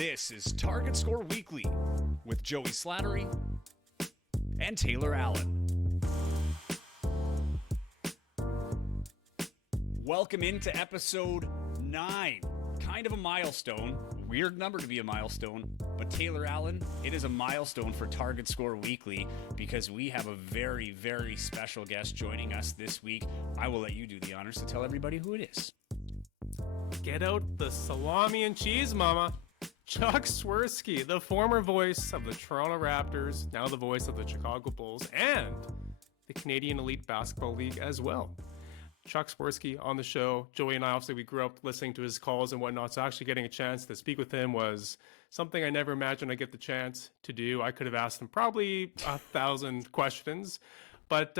This is Target Score Weekly with Joey Slattery and Taylor Allen. Welcome into episode 9. Kind of a milestone. Weird number to be a milestone. But Taylor Allen, it is a milestone for Target Score Weekly because we have a very, very special guest joining us this week. I will let you do the honors to tell everybody who it is. Get out the salami and cheese, mama. Chuck Swirsky, the former voice of the Toronto Raptors, now the voice of the Chicago Bulls, and the Canadian Elite Basketball League as well. Chuck Swirsky on the show. Joey and I, obviously, we grew up listening to his calls and whatnot, so actually getting a chance to speak with him was something I never imagined I'd get the chance to do. I could have asked him probably 1,000 questions, but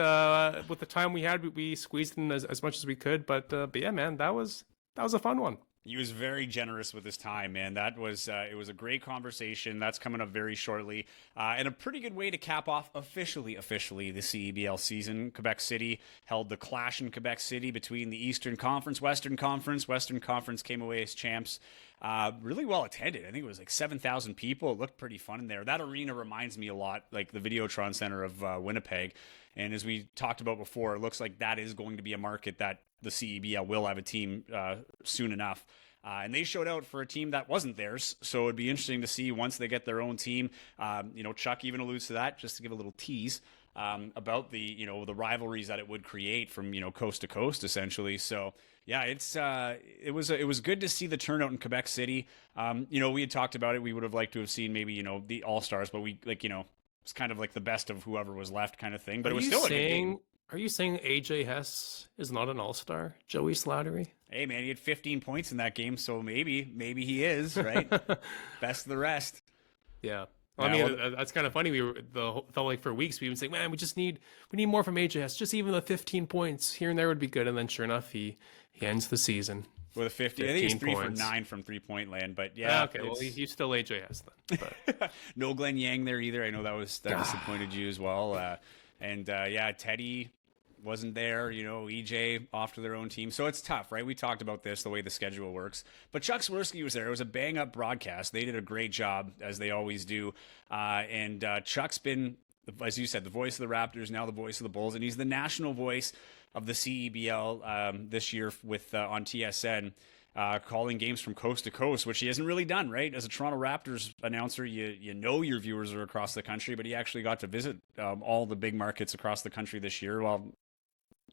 with the time we had, we squeezed in as much as we could. But yeah, man, that was a fun one. He was very generous with his time, man. That was it was a great conversation. That's coming up very shortly, and a pretty good way to cap off officially the CEBL season. Quebec City held the clash in Quebec City between the Eastern Conference, Western Conference. Western Conference came away as champs. Really well attended. I think it was like 7,000 people. It looked pretty fun in there. That arena reminds me a lot like the Videotron Center of Winnipeg. And as we talked about before, it looks like that is going to be a market that the CEBL will have a team soon enough. And they showed out for a team that wasn't theirs. So it'd be interesting to see once they get their own team. Chuck even alludes to that, just to give a little tease about the rivalries that it would create from coast to coast essentially. So yeah, it was good to see the turnout in Quebec City. We had talked about it. We would have liked to have seen maybe the All-Stars, but it's kind of like the best of whoever was left kind of thing. But it was still a good game. Are you saying AJ Hess is not an all-star? Joey Slattery? Hey, man, he had 15 points in that game, so maybe he is, right? Best of the rest. Yeah. That's kind of funny. Felt like for weeks we've been saying, man, we need more from AJ Hess. Just even the 15 points here and there would be good. And then sure enough, he ends the season with a 50. I think he's 3 for 9 from 3-point land, but yeah. Okay, well, he's still AJ Hess then. But. No Glenn Yang there either. I know that disappointed you as well. Teddy wasn't there, EJ off to their own team. So it's tough, right? We talked about this, the way the schedule works. But Chuck Swirsky was there. It was a bang-up broadcast. They did a great job, as they always do. And Chuck's been, as you said, the voice of the Raptors, now the voice of the Bulls. And he's the national voice of the CEBL this year with on TSN. Calling games from coast to coast, which he hasn't really done, right? As a Toronto Raptors announcer, you know your viewers are across the country, but he actually got to visit all the big markets across the country this year. Well,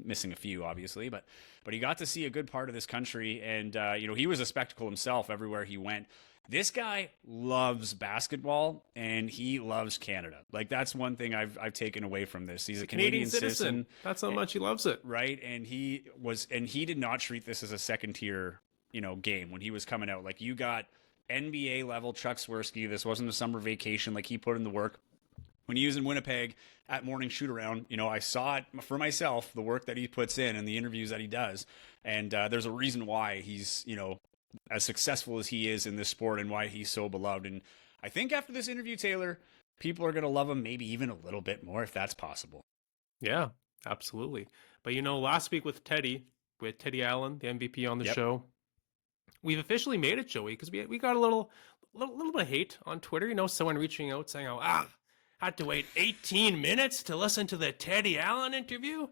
missing a few, obviously, but he got to see a good part of this country, and he was a spectacle himself everywhere he went. This guy loves basketball, and he loves Canada. Like, that's one thing I've taken away from this. He's a Canadian citizen. That's how much he loves it, right? And he did not treat this as a second tier game when he was coming out. Like, you got NBA level Chuck Swirsky. This wasn't a summer vacation. Like, he put in the work. When he was in Winnipeg at morning shoot around, I saw it for myself, the work that he puts in and the interviews that he does. And there's a reason why he's, as successful as he is in this sport and why he's so beloved. And I think after this interview, Taylor, people are going to love him maybe even a little bit more if that's possible. Yeah, absolutely. But, last week with Teddy Allen, the MVP on the show, we've officially made it, Joey, because we got a little bit of hate on Twitter. Someone reaching out saying, had to wait 18 minutes to listen to the Teddy Allen interview.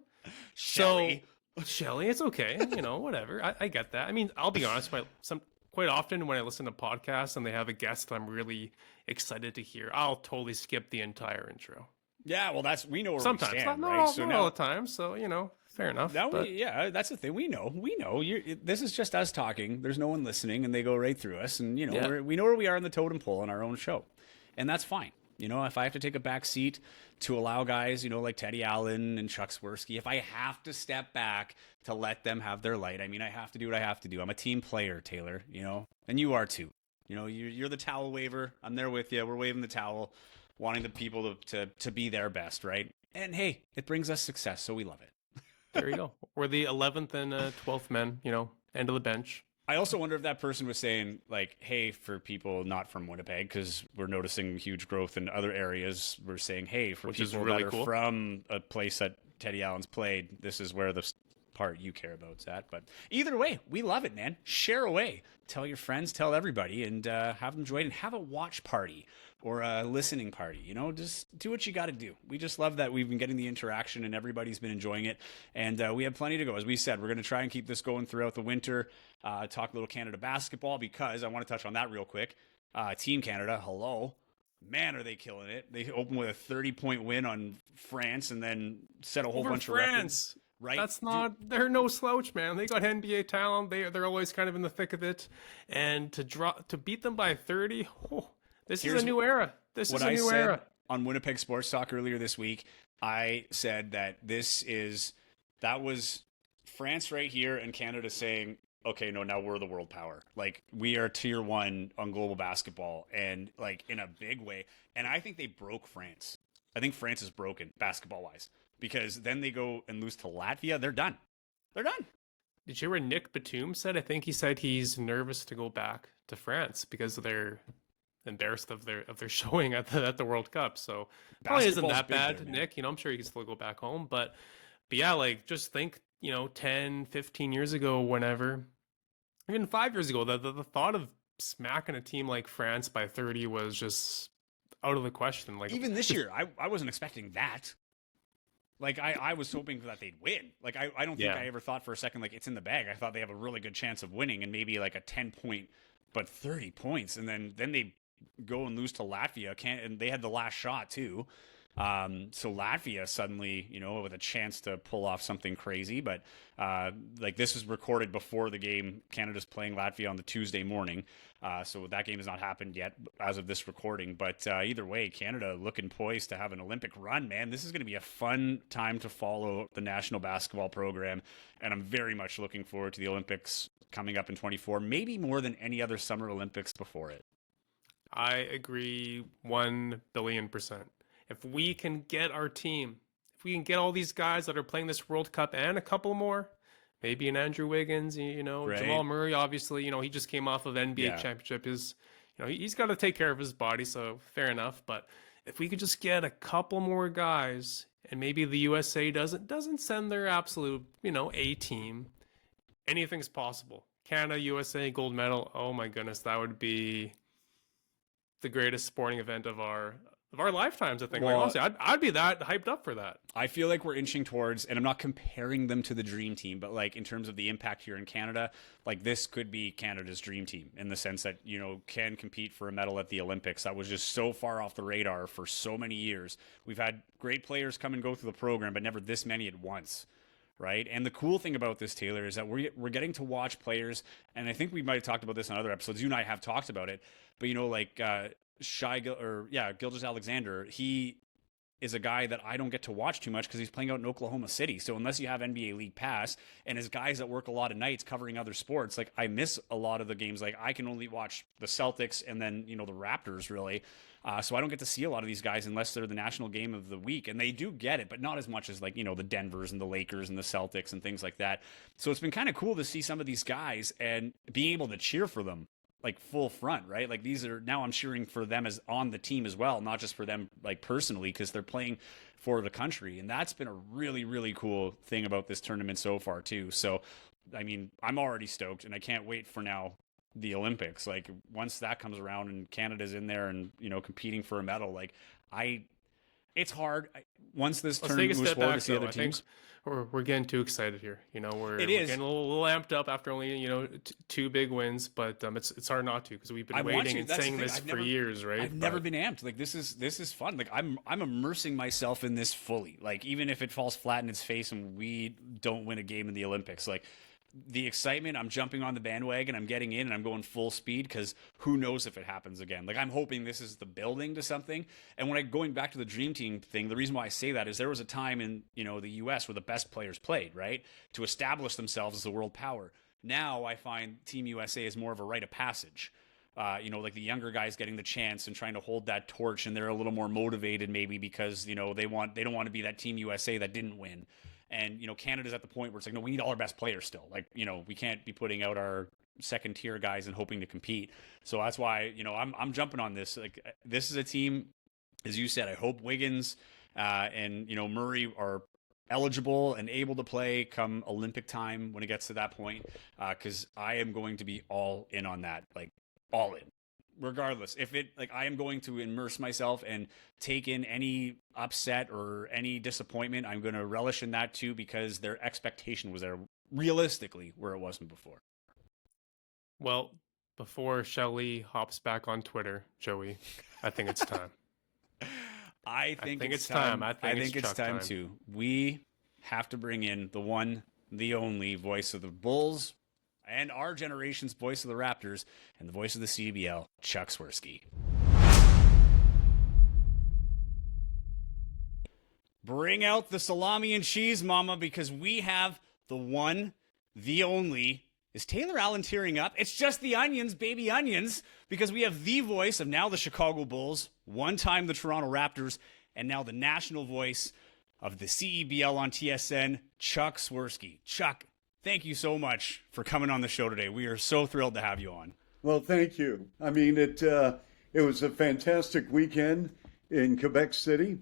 Shelly, it's okay. Whatever. I get that. I mean, I'll be honest. Quite often when I listen to podcasts and they have a guest that I'm really excited to hear, I'll totally skip the entire intro. Yeah, well, we know where sometimes, we stand, not right? Not all the time. So fair enough. That's the thing. We know. This is just us talking. There's no one listening, and they go right through us. And we know where we are in the totem pole on our own show, and that's fine. If I have to take a back seat to allow guys, like Teddy Allen and Chuck Swirsky, if I have to step back to let them have their light, I mean, I have to do what I have to do. I'm a team player, Taylor, and you are too. You're the towel waver. I'm there with you. We're waving the towel, wanting the people to be their best, right? And hey, it brings us success, so we love it. There you go. We're the 11th and 12th men, end of the bench. I also wonder if that person was saying, like, hey, for people not from Winnipeg, because we're noticing huge growth in other areas, we're saying, hey, for people that are from a place that Teddy Allen's played, this is where the part you care about, Zach. But either way, we love it, man. Share away. Tell your friends, tell everybody, and have them join and have a watch party or a listening party. Just do what you got to do. We just love that we've been getting the interaction and everybody's been enjoying it. And we have plenty to go. As we said, we're going to try and keep this going throughout the winter. Talk a little Canada basketball because I want to touch on that real quick. Team Canada, hello. Man, are they killing it. They opened with a 30-point win on France and then set a whole bunch of records. Right? They're no slouch, man. They got NBA talent. They're always kind of in the thick of it. And to beat them by 30, this is a new era. This is a new era. On Winnipeg Sports Talk earlier this week, I said that that was France right here and Canada saying, okay, no, now we're the world power. Like, we are tier 1 on global basketball and like in a big way. And I think they broke France. I think France is broken basketball-wise because then they go and lose to Latvia. They're done. They're done. Did you hear what Nick Batum said? I think he said he's nervous to go back to France because they're embarrassed of their showing at the World Cup. So probably isn't that bad, there, Nick. I'm sure he can still go back home. But yeah, like just think, 10, 15 years ago, whenever, even 5 years ago, the thought of smacking a team like France by 30 was just out of the question. Like even this year, I wasn't expecting that. Like I was hoping that they'd win. Like I don't think I ever thought for a second like it's in the bag. I thought they have a really good chance of winning and maybe like a 10-point, but 30 points, and then they go and lose to Latvia. And they had the last shot too. So Latvia suddenly, with a chance to pull off something crazy, but like this was recorded before the game. Canada's playing Latvia on the Tuesday morning. So that game has not happened yet as of this recording, but either way, Canada looking poised to have an Olympic run, man. This is going to be a fun time to follow the national basketball program. And I'm very much looking forward to the Olympics coming up in 24, maybe more than any other Summer Olympics before it. I agree 1 billion%. If we can get our team, if we can get all these guys that are playing this World Cup and a couple more, maybe an Andrew Wiggins, right. Jamal Murray, obviously, he just came off of NBA championship. He's got to take care of his body, so fair enough. But if we could just get a couple more guys, and maybe the USA doesn't send their absolute, A team, anything's possible. Canada, USA, gold medal. Oh my goodness, that would be the greatest sporting event of our lifetimes, I think. Well, honestly, I'd be that hyped up for that. I feel like we're inching towards, and I'm not comparing them to the dream team, but like in terms of the impact here in Canada, like this could be Canada's dream team in the sense that, can compete for a medal at the Olympics. That was just so far off the radar for so many years. We've had great players come and go through the program, but never this many at once. Right. And the cool thing about this, Taylor, is that we're getting to watch players. And I think we might have talked about this in other episodes. You and I have talked about it, but Gilgeous-Alexander, he is a guy that I don't get to watch too much because he's playing out in Oklahoma City. So unless you have NBA League Pass and as guys that work a lot of nights covering other sports, like I miss a lot of the games. Like I can only watch the Celtics and then, the Raptors really. So I don't get to see a lot of these guys unless they're the national game of the week. And they do get it, but not as much as like, the Denvers and the Lakers and the Celtics and things like that. So it's been kind of cool to see some of these guys and being able to cheer for them. Like full front, right? Like these are now I'm cheering for them as on the team as well, not just for them like personally because they're playing for the country. And that's been a really, really cool thing about this tournament so far too. So, I mean, I'm already stoked and I can't wait for now the Olympics. Like once that comes around and Canada's in there and, competing for a medal, like it's hard. Once this tournament moves forward to see other teams. We're getting too excited here. We're getting a little amped up after only, 2 big wins, but it's hard not to because we've been waiting and saying this for years, right? I've never been amped. Like this is fun. Like I'm immersing myself in this fully. Like even if it falls flat in its face and we don't win a game in the Olympics, like the excitement, I'm jumping on the bandwagon, I'm getting in and I'm going full speed because who knows if it happens again. Like I'm hoping this is the building to something. And when going back to the dream team thing, the reason why I say that is there was a time in, the US where the best players played, right? To establish themselves as a world power. Now I find Team USA is more of a rite of passage. Like the younger guys getting the chance and trying to hold that torch and they're a little more motivated maybe because, they don't want to be that Team USA that didn't win. And, Canada's at the point where it's like, no, we need all our best players still. Like, we can't be putting out our second tier guys and hoping to compete. So that's why, I'm jumping on this. Like, this is a team, as you said, I hope Wiggins and, Murray are eligible and able to play come Olympic time when it gets to that point, because I am going to be all in on that, like all in. Regardless, if it like I am going to immerse myself and take in any upset or any disappointment, I'm going to relish in that too because their expectation was there realistically where it wasn't before. Well, before Shelly hops back on Twitter, Joey, I think it's time. I think it's time. I think it's time too. We have to bring in the one, the only voice of the Bulls and our generation's voice of the Raptors and the voice of the CEBL, Chuck Swirsky. Bring out the salami and cheese, mama, because we have the one, the only. Is Taylor Allen tearing up? It's just the onions, baby onions, because we have the voice of now the Chicago Bulls, one time the Toronto Raptors, and now the national voice of the CEBL on TSN, Chuck Swirsky. Chuck, thank you so much for coming on the show today. We are so thrilled to have you on. Well, thank you. I mean, it was a fantastic weekend in Quebec City,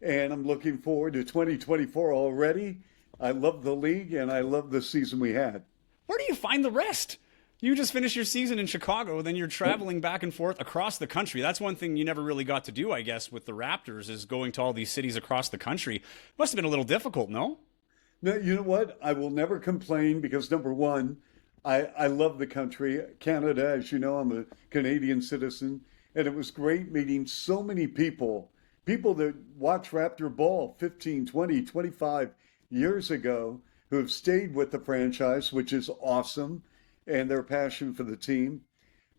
and I'm looking forward to 2024 already. I love the league, and I love the season we had. Where do you find the rest? You just finished your season in Chicago, then you're traveling back and forth across the country. That's one thing you never really got to do, I guess, with the Raptors, is going to all these cities across the country. Must have been a little difficult, no? No, you know what? I will never complain because, number one, I love the country. Canada, as you know, I'm a Canadian citizen, and it was great meeting so many people that watch Raptor ball 15, 20, 25 years ago who have stayed with the franchise, which is awesome, and their passion for the team.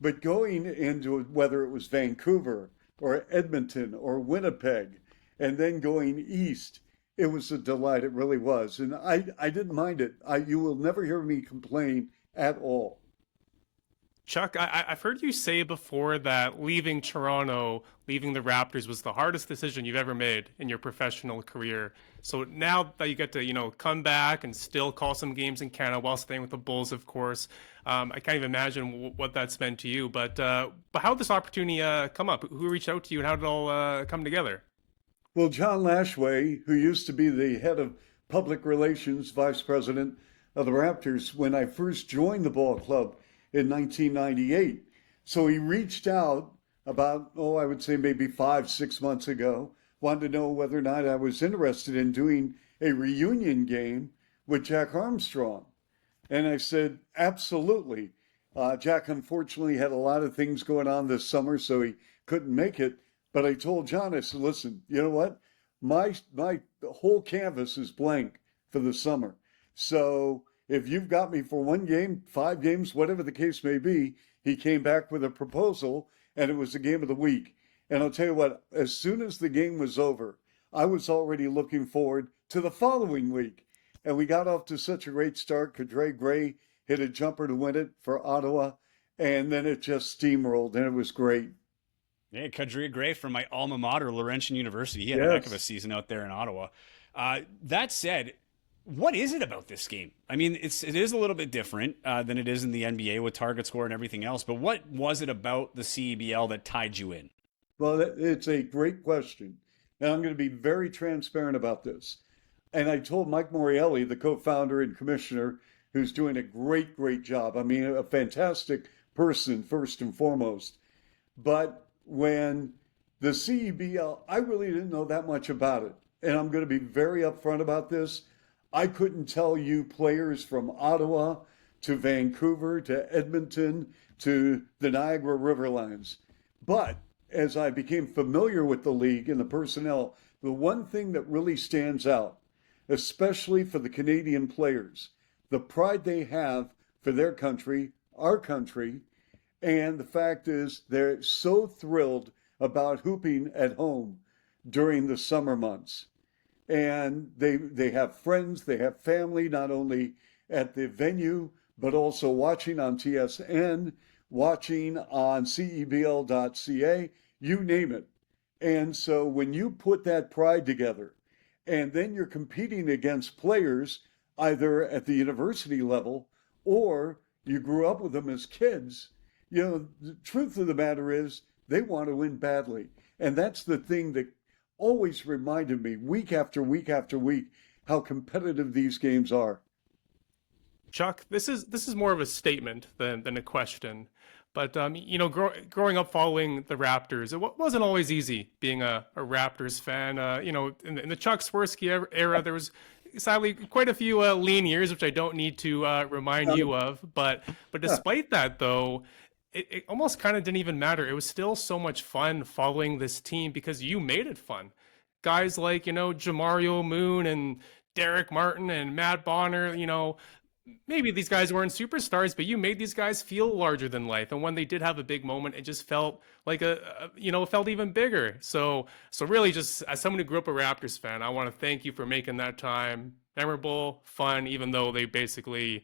But going into whether it was Vancouver or Edmonton or Winnipeg, and then going east, it was a delight. It really was. And I didn't mind it. You will never hear me complain at all. Chuck, I've heard you say before that leaving Toronto, leaving the Raptors was the hardest decision you've ever made in your professional career. So now that you get to, come back and still call some games in Canada while staying with the Bulls, of course, I can't even imagine what that's meant to you. But how did this opportunity come up? Who reached out to you and how did it all come together? Well, John Lashway, who used to be the head of public relations, vice president of the Raptors, when I first joined the ball club in 1998. So he reached out about, I would say maybe 5-6 months ago, wanted to know whether or not I was interested in doing a reunion game with Jack Armstrong. And I said, absolutely. Jack unfortunately had a lot of things going on this summer, so he couldn't make it. But I told John, I said, listen, you know what? My whole canvas is blank for the summer. So if you've got me for one game, 5 games, whatever the case may be, he came back with a proposal, and it was the game of the week. And I'll tell you what, as soon as the game was over, I was already looking forward to the following week. And we got off to such a great start. Kadre Gray hit a jumper to win it for Ottawa, and then it just steamrolled, and it was great. Yeah, Kadri Gray from my alma mater, Laurentian University. He had a heck of a season out there in Ottawa. That said, what is it about this game? I mean, it is a little bit different than it is in the NBA with target score and everything else. But what was it about the CEBL that tied you in? Well, it's a great question. And I'm going to be very transparent about this. And I told Mike Morielli, the co-founder and commissioner, who's doing a great, great job. I mean, a fantastic person, first and foremost. But when the CEBL, I really didn't know that much about it. And I'm going to be very upfront about this. I couldn't tell you players from Ottawa to Vancouver to Edmonton to the Niagara River lines. But as I became familiar with the league and the personnel, the one thing that really stands out, especially for the Canadian players, the pride they have for their country, our country, and the fact is they're so thrilled about hooping at home during the summer months. And they have friends, they have family, not only at the venue, but also watching on TSN, watching on CEBL.ca, you name it. And so when you put that pride together, and then you're competing against players either at the university level or you grew up with them as kids, the truth of the matter is they want to win badly. And that's the thing that always reminded me week after week after week how competitive these games are. Chuck, this is more of a statement than a question. But growing up following the Raptors, it wasn't always easy being a Raptors fan. In the Chuck Swirsky era, there was sadly quite a few lean years, which I don't need to remind you of. But despite that, though, it almost kind of didn't even matter. It was still so much fun following this team because you made it fun. Guys like Jamario Moon and Derek Martin and Matt Bonner, maybe these guys weren't superstars, but you made these guys feel larger than life. And when they did have a big moment, it just felt like it felt even bigger. So really, just as someone who grew up a Raptors fan, I want to thank you for making that time memorable, fun, even though it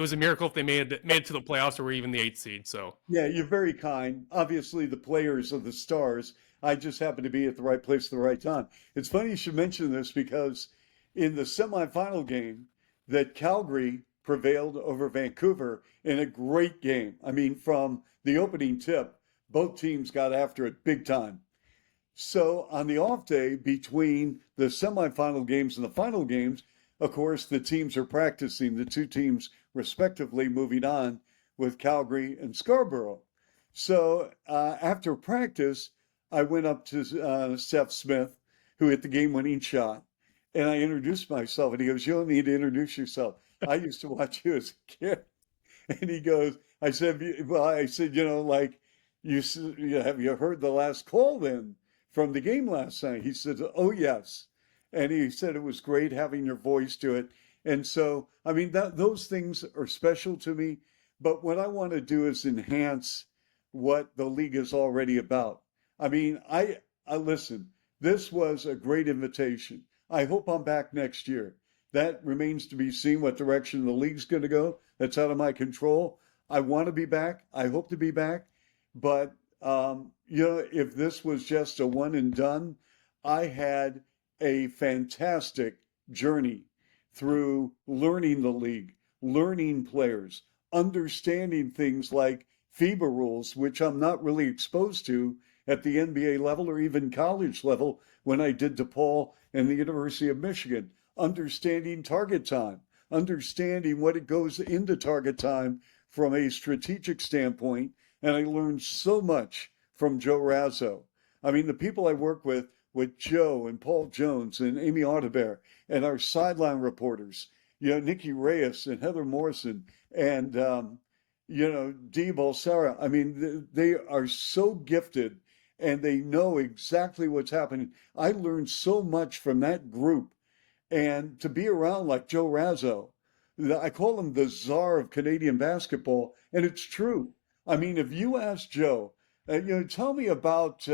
was a miracle if they made it to the playoffs or were even the 8th seed. So Yeah, you're very kind. Obviously, the players are the stars. I just happened to be at the right place at the right time. It's funny you should mention this because in the semifinal game, that Calgary prevailed over Vancouver in a great game. I mean, from the opening tip, both teams got after it big time. So on the off day between the semifinal games and the final games, of course, the teams are practicing, the two teams respectively moving on with Calgary and Scarborough. So after practice, I went up to Steph Smith, who hit the game-winning shot, and I introduced myself, and he goes, "You don't need to introduce yourself. I used to watch you as a kid." And he goes, I said, like, have you heard the last call then from the game last night? He said, "Oh, yes." And he said it was great having your voice to it. And so, I mean, those things are special to me. But what I want to do is enhance what the league is already about. I mean, I listen, this was a great invitation. I hope I'm back next year. That remains to be seen what direction the league's going to go. That's out of my control. I want to be back. I hope to be back. But, if this was just a one and done, I had a fantastic journey through learning the league, learning players, understanding things like FIBA rules, which I'm not really exposed to at the NBA level or even college level when I did DePaul and the University of Michigan, understanding target time, understanding what it goes into target time from a strategic standpoint. And I learned so much from Joe Razzo. I mean, the people I work with Joe and Paul Jones and Amy Audebert and our sideline reporters, Nikki Reyes and Heather Morrison and, Dee Balsara. I mean, they are so gifted and they know exactly what's happening. I learned so much from that group. And to be around like Joe Razzo, I call him the czar of Canadian basketball, and it's true. I mean, if you ask Joe, tell me about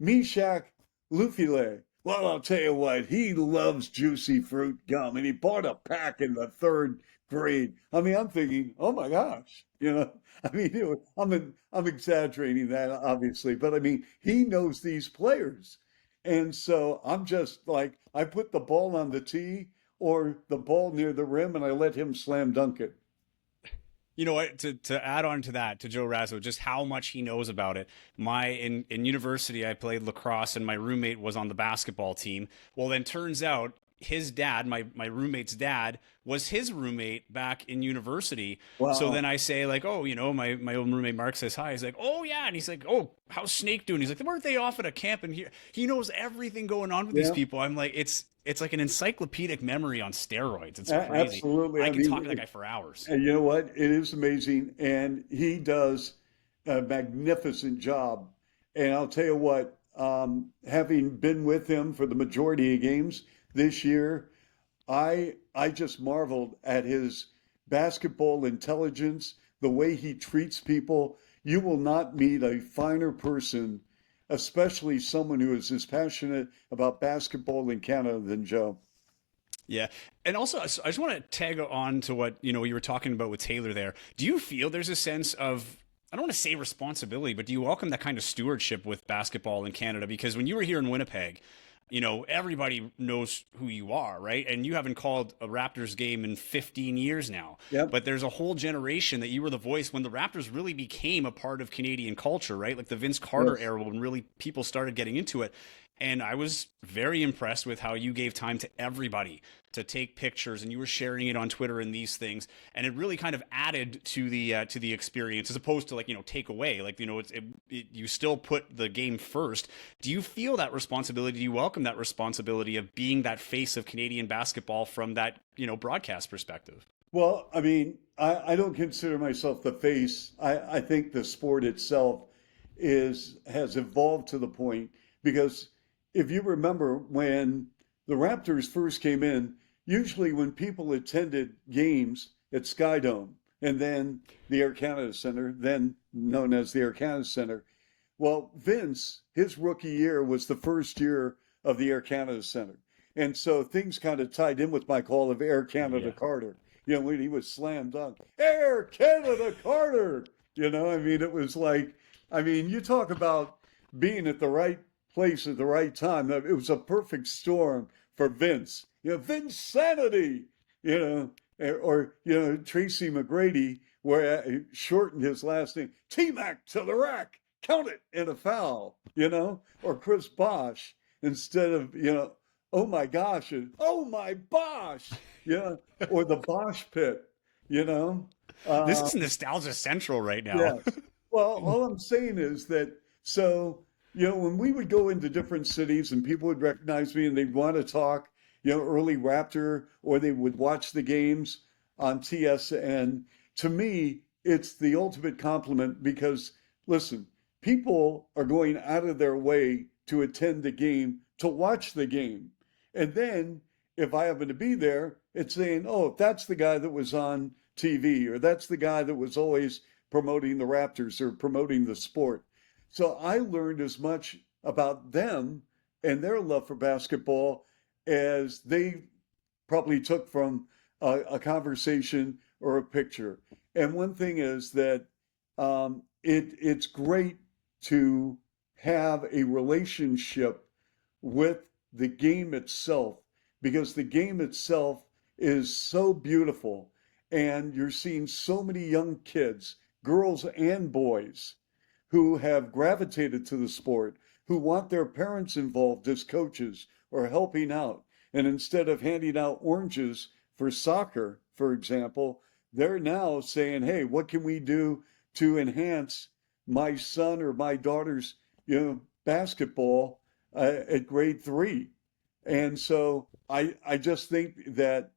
Meshach Lufile. Well, I'll tell you what, he loves juicy fruit gum, and he bought a pack in the 3rd grade. I mean, I'm thinking, oh my gosh, I mean, I'm exaggerating that, obviously, but I mean, he knows these players. And so I'm just like, I put the ball on the tee or the ball near the rim and I let him slam dunk it. You know what? To add on to that, to Joe Razzo, just how much he knows about it. In university, I played lacrosse, and my roommate was on the basketball team. Well, then turns out his dad, my roommate's dad, was his roommate back in university. Wow. So then I say like, oh, my old roommate Mark says hi. He's like, oh yeah, and he's like, oh, how's Snake doing? He's like, weren't they off at a camp in here? He knows everything going on with these people. I'm like, it's like an encyclopedic memory on steroids. It's crazy. Absolutely. I can talk to that guy for hours. And you know what? It is amazing. And he does a magnificent job. And I'll tell you what, having been with him for the majority of games this year, I just marveled at his basketball intelligence, the way he treats people. You will not meet a finer person, especially someone who is as passionate about basketball in Canada than Joe. Yeah. And also, I just want to tag on to what, you were talking about with Taylor there. Do you feel there's a sense of, I don't want to say responsibility, but do you welcome that kind of stewardship with basketball in Canada? Because when you were here in Winnipeg, everybody knows who you are, right? And you haven't called a Raptors game in 15 years now. Yep. But there's a whole generation that you were the voice when the Raptors really became a part of Canadian culture, right? Like the Vince Carter era when really people started getting into it. And I was very impressed with how you gave time to everybody to take pictures, and you were sharing it on Twitter and these things, and it really kind of added to the experience, as opposed to, like, take away. Like, you still put the game first. Do you feel that responsibility? Do you welcome that responsibility of being that face of Canadian basketball from that broadcast perspective? Well, I mean, I don't consider myself the face. I think the sport itself has evolved to the point, because if you remember when the Raptors first came in, usually when people attended games at Skydome and then the Air Canada Center, then known as the Air Canada Center, well, Vince, his rookie year was the first year of the Air Canada Center. And so things kind of tied in with my call of Air Canada Yeah. Carter. When he was slam dunk, Air Canada Carter. I mean, it was like, I mean, you talk about being at the right place at the right time. It was a perfect storm for Vince. Vince Sanity, or Tracy McGrady, where he shortened his last name, T-Mac to the rack, count it, and a foul, or Chris Bosh, instead of, oh my gosh, and oh my Bosh, or the Bosh pit, This uh, is nostalgia central right now. yes. Well, all I'm saying is that, so, when we would go into different cities and people would recognize me and they'd want to talk, early Raptor, or they would watch the games on TSN, to me, it's the ultimate compliment, because, listen, people are going out of their way to attend the game, to watch the game. And then if I happen to be there, it's saying, oh, that's the guy that was on TV, or that's the guy that was always promoting the Raptors or promoting the sport. So I learned as much about them and their love for basketball as they probably took from a conversation or a picture. And one thing is that it's great to have a relationship with the game itself, because the game itself is so beautiful. And you're seeing so many young kids, girls and boys, who have gravitated to the sport, who want their parents involved as coaches or helping out. And instead of handing out oranges for soccer, for example, they're now saying, hey, what can we do to enhance my son or my daughter's, basketball at grade 3? And so I just think that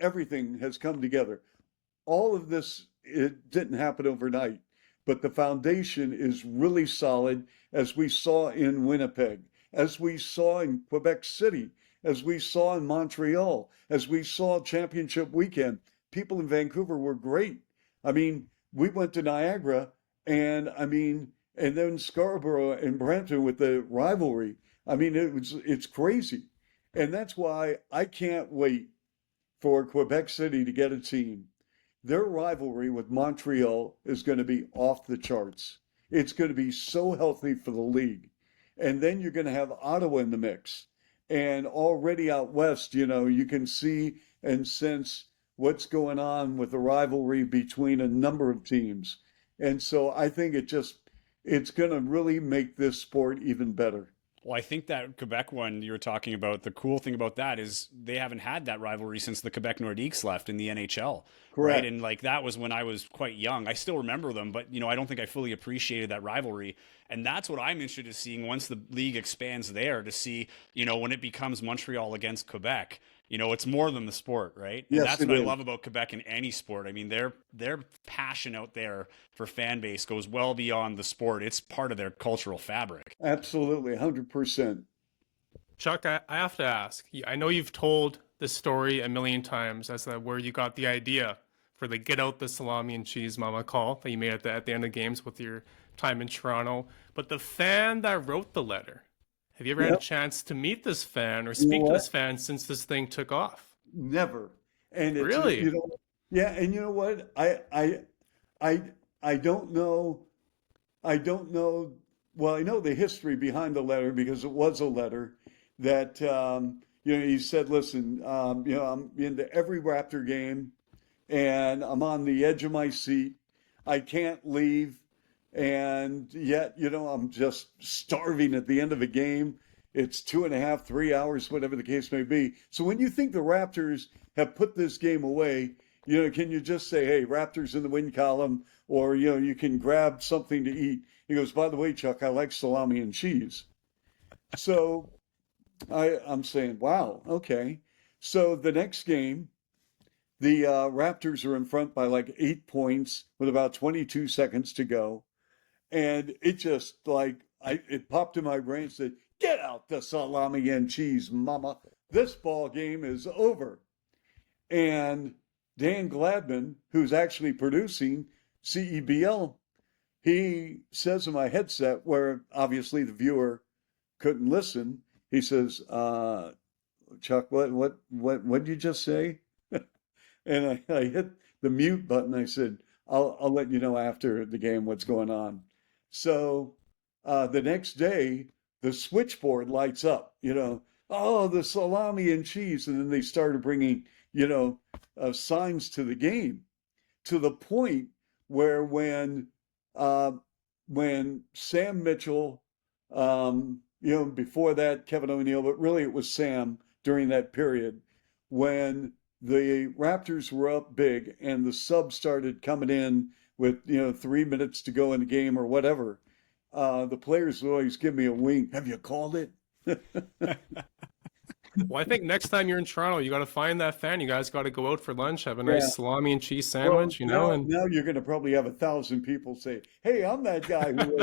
everything has come together. All of this, it didn't happen overnight, but the foundation is really solid, as we saw in Winnipeg, as we saw in Quebec City, as we saw in Montreal, as we saw championship weekend. People in Vancouver were great. I mean, we went to Niagara, and and then Scarborough and Brampton with the rivalry. I mean, it's crazy. And that's why I can't wait for Quebec City to get a team. Their rivalry with Montreal is going to be off the charts. It's going to be so healthy for the league. And then you're going to have Ottawa in the mix. And already out west, you can see and sense what's going on with the rivalry between a number of teams. And so I think it's going to really make this sport even better. Well, I think that Quebec one you were talking about, the cool thing about that is they haven't had that rivalry since the Quebec Nordiques left in the NHL. Right. Correct. And like that was when I was quite young. I still remember them, but I don't think I fully appreciated that rivalry. And that's what I'm interested in seeing once the league expands there, to see, when it becomes Montreal against Quebec. It's more than the sport, right? And Yes, that's it what I is. love about Quebec in any sport. I mean, their passion out there for fan base goes well beyond the sport. It's part of their cultural fabric. Absolutely, 100%. Chuck, I have to ask. I know you've told this story a million times as to where you got the idea for the "Get Out the Salami and Cheese, Mama" call that you made at the end of games with your time in Toronto. But the fan that wrote the letter, have you ever had a Yep. chance to meet this fan or You know speak to what? this fan since this thing took off? Never. And it's Really? yeah, and you know what? I I don't know. I don't know. Well, I know the history behind the letter, because it was a letter that he said, "Listen, I'm into every Raptor game, and I'm on the edge of my seat. I can't leave, And yet, I'm just starving at the end of a game. It's 2.5, 3 hours, whatever the case may be. So when you think the Raptors have put this game away, can you just say, hey, Raptors in the win column, or, you can grab something to eat? He goes, by the way, Chuck, I like salami and cheese. So I'm saying, wow, okay. So the next game, the Raptors are in front by like 8 points with about 22 seconds to go. And it just it popped in my brain and said, get out the salami and cheese, mama. This ball game is over. And Dan Gladman, who's actually producing CEBL, he says in my headset, where obviously the viewer couldn't listen, he says, Chuck, what did you just say? And I hit the mute button. I said, I'll let you know after the game what's going on. So the next day, the switchboard lights up, oh, the salami and cheese. And then they started bringing, signs to the game, to the point where when Sam Mitchell, before that, Kevin O'Neill, but really it was Sam during that period, when the Raptors were up big and the subs started coming in with 3 minutes to go in the game or whatever, the players would always give me a wink. Have you called it? Well, I think next time you're in Toronto, you got to find that fan. You guys got to go out for lunch, have a nice salami and cheese sandwich, Well, and now you're going to probably have 1,000 people say, "Hey, I'm that guy who."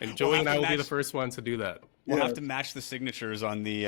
and Joey and I will be the first ones to do that. We'll have to match the signatures on the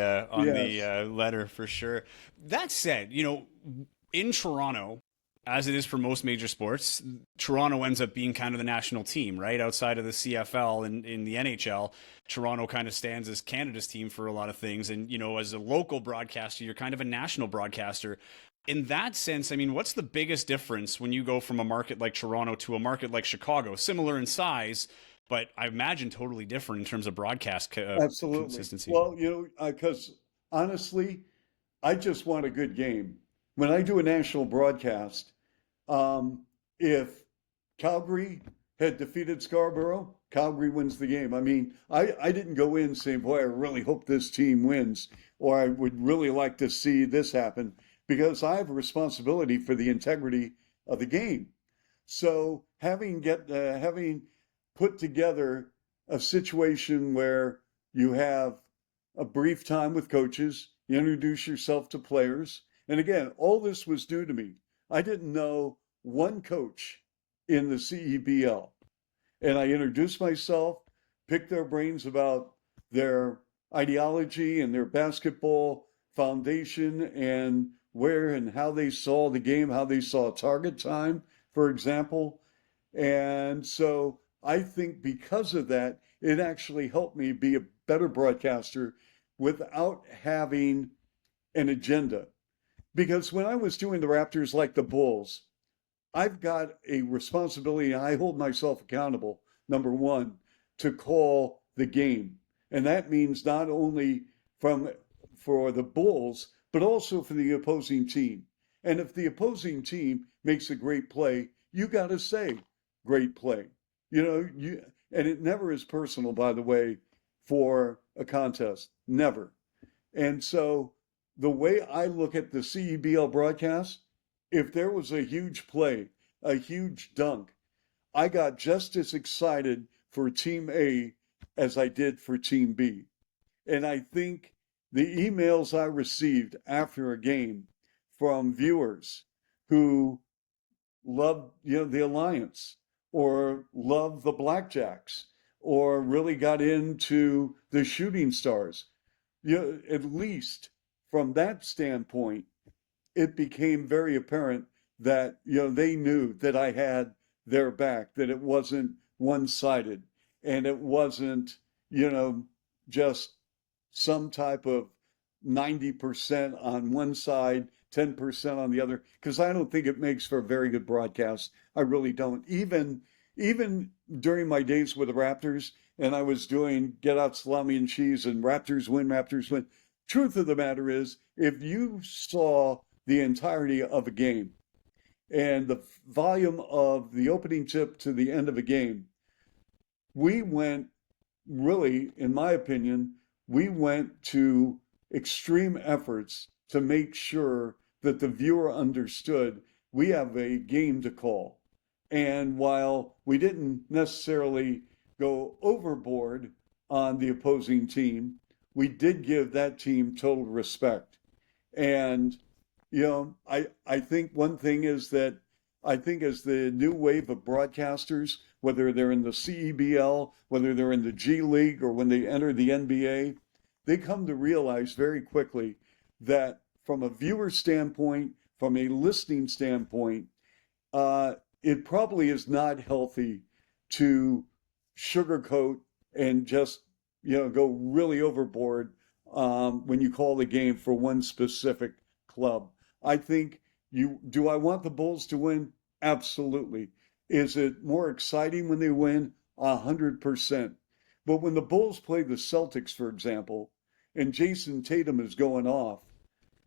letter for sure. That said, in Toronto, as it is for most major sports, Toronto ends up being kind of the national team, right? Outside of the CFL and in the NHL, Toronto kind of stands as Canada's team for a lot of things. And, as a local broadcaster, you're kind of a national broadcaster. In that sense, I mean, what's the biggest difference when you go from a market like Toronto to a market like Chicago? Similar in size, but I imagine totally different in terms of broadcast Absolutely. consistency. Well, because honestly, I just want a good game. When I do a national broadcast, if Calgary had defeated Scarborough, Calgary wins the game. I mean, I didn't go in saying, boy, I really hope this team wins, or I would really like to see this happen, because I have a responsibility for the integrity of the game. So having put together a situation where you have a brief time with coaches, you introduce yourself to players. And again, all this was new to me. I didn't know one coach in the CEBL. And I introduced myself, picked their brains about their ideology and their basketball foundation and where and how they saw the game, how they saw target time, for example. And so I think because of that, it actually helped me be a better broadcaster without having an agenda. Because when I was doing the Raptors like the Bulls, I've got a responsibility, and I hold myself accountable, number one, to call the game. And that means not only for the Bulls, but also for the opposing team. And if the opposing team makes a great play, you got to say, great play. And it never is personal, by the way, for a contest. Never. And so the way I look at the CEBL broadcast, if there was a huge play, a huge dunk, I got just as excited for Team A as I did for Team B. And I think the emails I received after a game from viewers who love the Alliance, or love the Blackjacks, or really got into the Shooting Stars, at least from that standpoint, it became very apparent that they knew that I had their back, that it wasn't one-sided, and it wasn't just some type of 90% on one side, 10% on the other, because I don't think it makes for a very good broadcast. I really don't. Even during my days with the Raptors, and I was doing Get Out Salami and Cheese and Raptors win, Raptors win. Truth of the matter is, if you saw the entirety of a game and the volume of the opening tip to the end of a game, we went really, in my opinion, we went to extreme efforts to make sure that the viewer understood we have a game to call. And while we didn't necessarily go overboard on the opposing team, we did give that team total respect. And, I think one thing is that I think as the new wave of broadcasters, whether they're in the CEBL, whether they're in the G League, or when they enter the NBA, they come to realize very quickly that from a viewer standpoint, from a listening standpoint, uh, it probably is not healthy to sugarcoat and just go really overboard when you call the game for one specific club. I think you do. I want the Bulls to win? Absolutely. Is it more exciting when they win? 100%. But when the Bulls play the Celtics, for example, and Jason Tatum is going off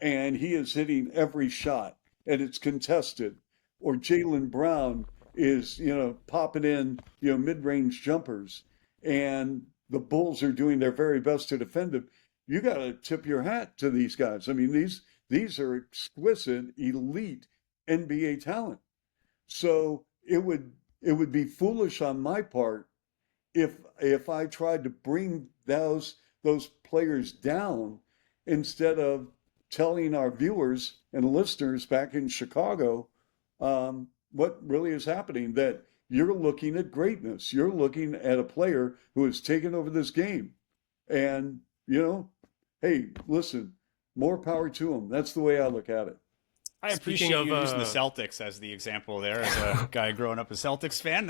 and he is hitting every shot and it's contested, or Jaylen Brown is, popping in, mid-range jumpers, and the Bulls are doing their very best to defend him, you got to tip your hat to these guys. I mean, these are exquisite, elite NBA talent. So it would be foolish on my part if I tried to bring those players down instead of telling our viewers and listeners back in Chicago what really is happening, that you're looking at greatness. You're looking at a player who has taken over this game. And, hey, listen, more power to him. That's the way I look at it. I appreciate you using the Celtics as the example there, as a guy growing up a Celtics fan.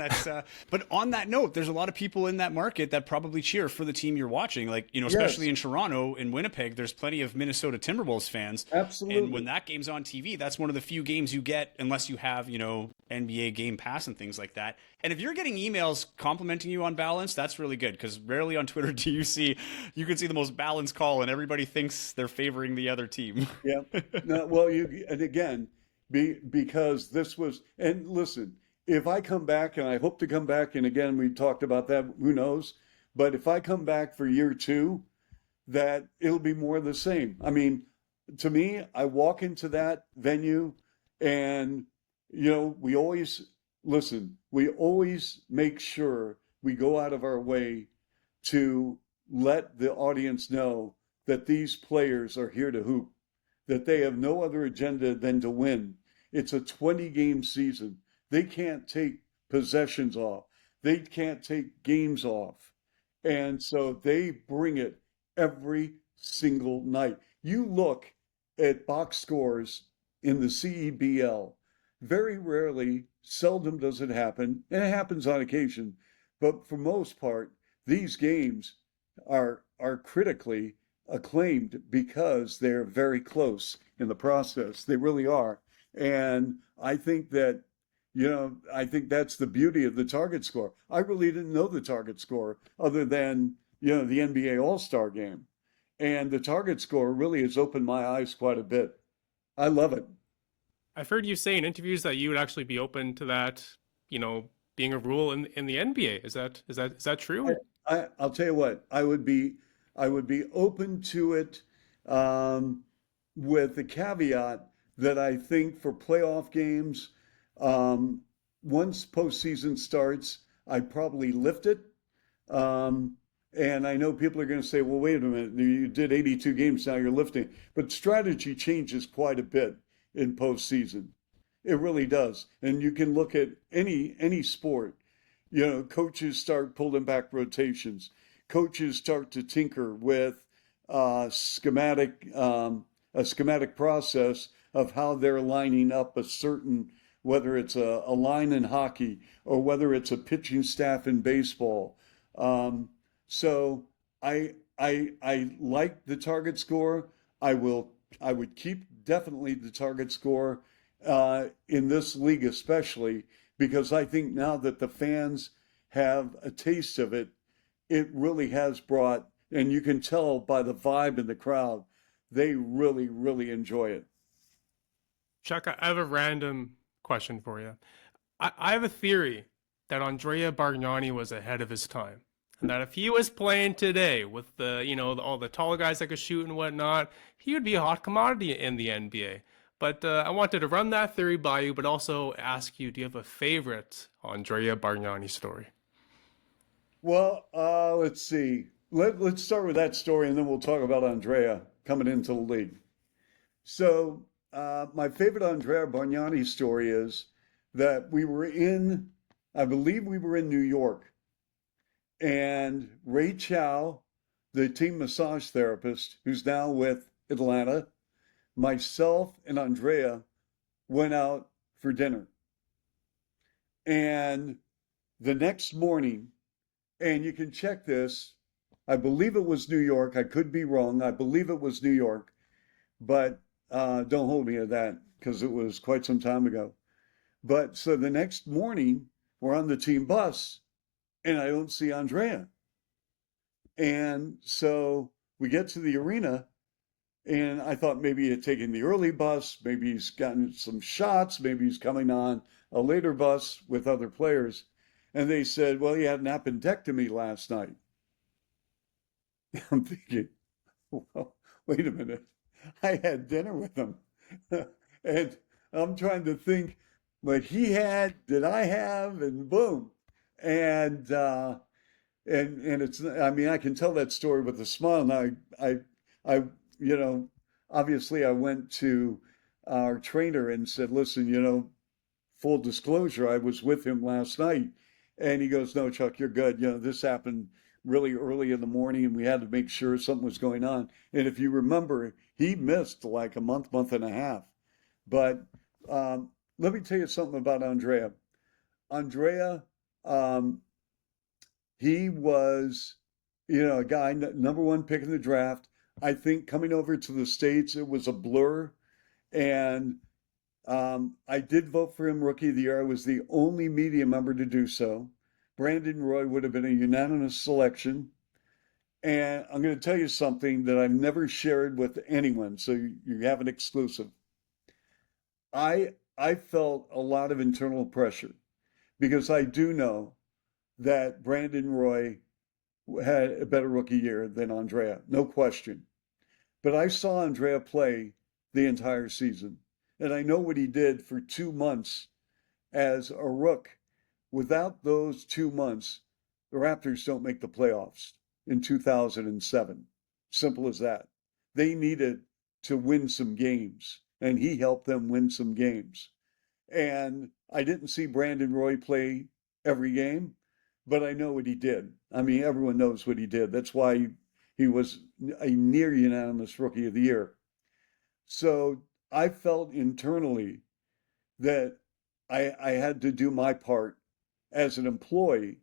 But on that note, there's a lot of people in that market that probably cheer for the team you're watching. Like, especially in Toronto, in Winnipeg, there's plenty of Minnesota Timberwolves fans. Absolutely. And when that game's on TV, that's one of the few games you get, unless you have, NBA Game Pass and things like that. And if you're getting emails complimenting you on balance, that's really good, because rarely on Twitter do you can see the most balanced call and everybody thinks they're favoring the other team. Yeah. No, well, and again, because this was, and listen, if I come back, and I hope to come back, and again, we talked about that, who knows, but if I come back for year two, that it'll be more of the same. I mean, to me, I walk into that venue and, we always make sure we go out of our way to let the audience know that these players are here to hoop, that they have no other agenda than to win. It's a 20-game season. They can't take possessions off. They can't take games off. And so they bring it every single night. You look at box scores in the CEBL, very rarely, seldom does it happen, and it happens on occasion, but for most part, these games are critically acclaimed because they're very close in the process. They really are. And I think that, I think that's the beauty of the target score. I really didn't know the target score other than, the NBA All-Star game. And the target score really has opened my eyes quite a bit. I love it. I've heard you say in interviews that you would actually be open to that, being a rule in the NBA. Is that true? I'll tell you what, I would be open to it, with the caveat that I think for playoff games, once postseason starts, I'd probably lift it. And I know people are going to say, well, wait a minute, you did 82 games, now you're lifting. But strategy changes quite a bit in postseason. It really does. And you can look at any sport. Coaches start pulling back rotations. Coaches start to tinker with a schematic process of how they're lining up a certain, whether it's a line in hockey or whether it's a pitching staff in baseball. So I like the target score. I would keep definitely the target score in this league, especially because I think now that the fans have a taste of it, it really has brought, and you can tell by the vibe in the crowd, they really, really enjoy it. Chuck, I have a random question for you. I have a theory that Andrea Bargnani was ahead of his time. And that if he was playing today with all the tall guys that could shoot and whatnot, he would be a hot commodity in the NBA. But I wanted to run that theory by you, but also ask you, do you have a favorite Andrea Bargnani story? Well, let's see. Let's start with that story and then we'll talk about Andrea coming into the league. So, my favorite Andrea Bargnani story is that I believe we were in New York, and Ray Chow, the team massage therapist, who's now with Atlanta, myself and Andrea went out for dinner. And the next morning, and you can check this, I believe it was New York. I could be wrong. I believe it was New York, but don't hold me to that because it was quite some time ago. But so the next morning, we're on the team bus and I don't see Andrea. And so we get to the arena and I thought maybe he had taken the early bus, maybe he's gotten some shots, maybe he's coming on a later bus with other players. And they said, well, he had an appendectomy last night. I'm thinking, well, wait a minute. I had dinner with him. And I'm trying to think what he had, did I have, and boom. And and it's, I mean, I can tell that story with a smile. Now I you know, obviously I went to our trainer and said, listen, full disclosure, I was with him last night. And he goes, no, Chuck, you're good. This happened really early in the morning and we had to make sure something was going on. And if you remember, he missed like a month and a half. But let me tell you something about Andrea. Andrea, um, he was, a guy, number one pick in the draft. I think coming over to the States, it was a blur. And I did vote for him Rookie of the Year. I was the only media member to do so. Brandon Roy would have been a unanimous selection. And I'm going to tell you something that I've never shared with anyone, so you have an exclusive. I felt a lot of internal pressure because I do know that Brandon Roy had a better rookie year than Andrea, no question. But I saw Andrea play the entire season, and I know what he did for 2 months as a rook. Without those 2 months, the Raptors don't make the playoffs in 2007. Simple as that. They needed to win some games, and he helped them win some games. And I didn't see Brandon Roy play every game, but I know what he did. I mean, everyone knows what he did. That's why he was a near unanimous Rookie of the Year. So I felt internally that I had to do my part as an employee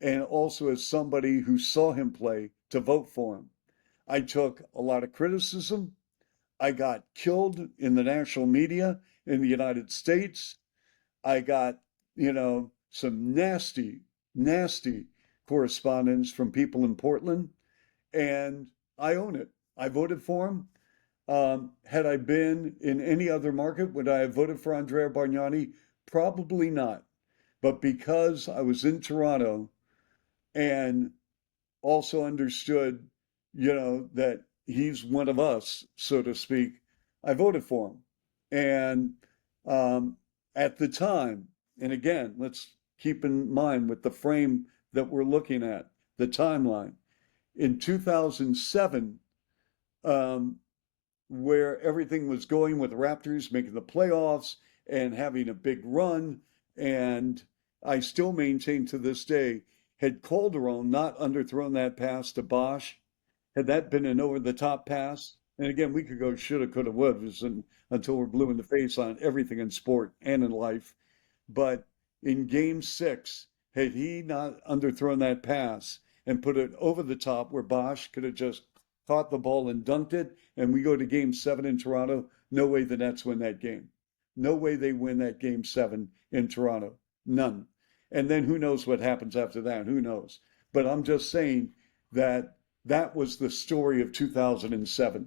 and also as somebody who saw him play to vote for him. I took a lot of criticism. I got killed in the national media in the United States. I got, some nasty, nasty correspondence from people in Portland, and I own it. I voted for him. Had I been in any other market, would I have voted for Andrea Bargnani? Probably not. But because I was in Toronto and also understood, that he's one of us, so to speak, I voted for him. And at the time, and again, let's keep in mind with the frame that we're looking at, the timeline. In 2007, where everything was going with the Raptors making the playoffs and having a big run, and I still maintain to this day, had Calderon not underthrown that pass to Bosch, had that been an over-the-top pass, and again, we could go shoulda, coulda, woulda, until we're blue in the face on everything in sport and in life. But in Game 6, had he not underthrown that pass and put it over the top where Bosch could have just caught the ball and dunked it, and we go to Game 7 in Toronto, no way the Nets win that game. No way they win that Game 7 in Toronto. None. And then who knows what happens after that? Who knows? But I'm just saying that that was the story of 2007.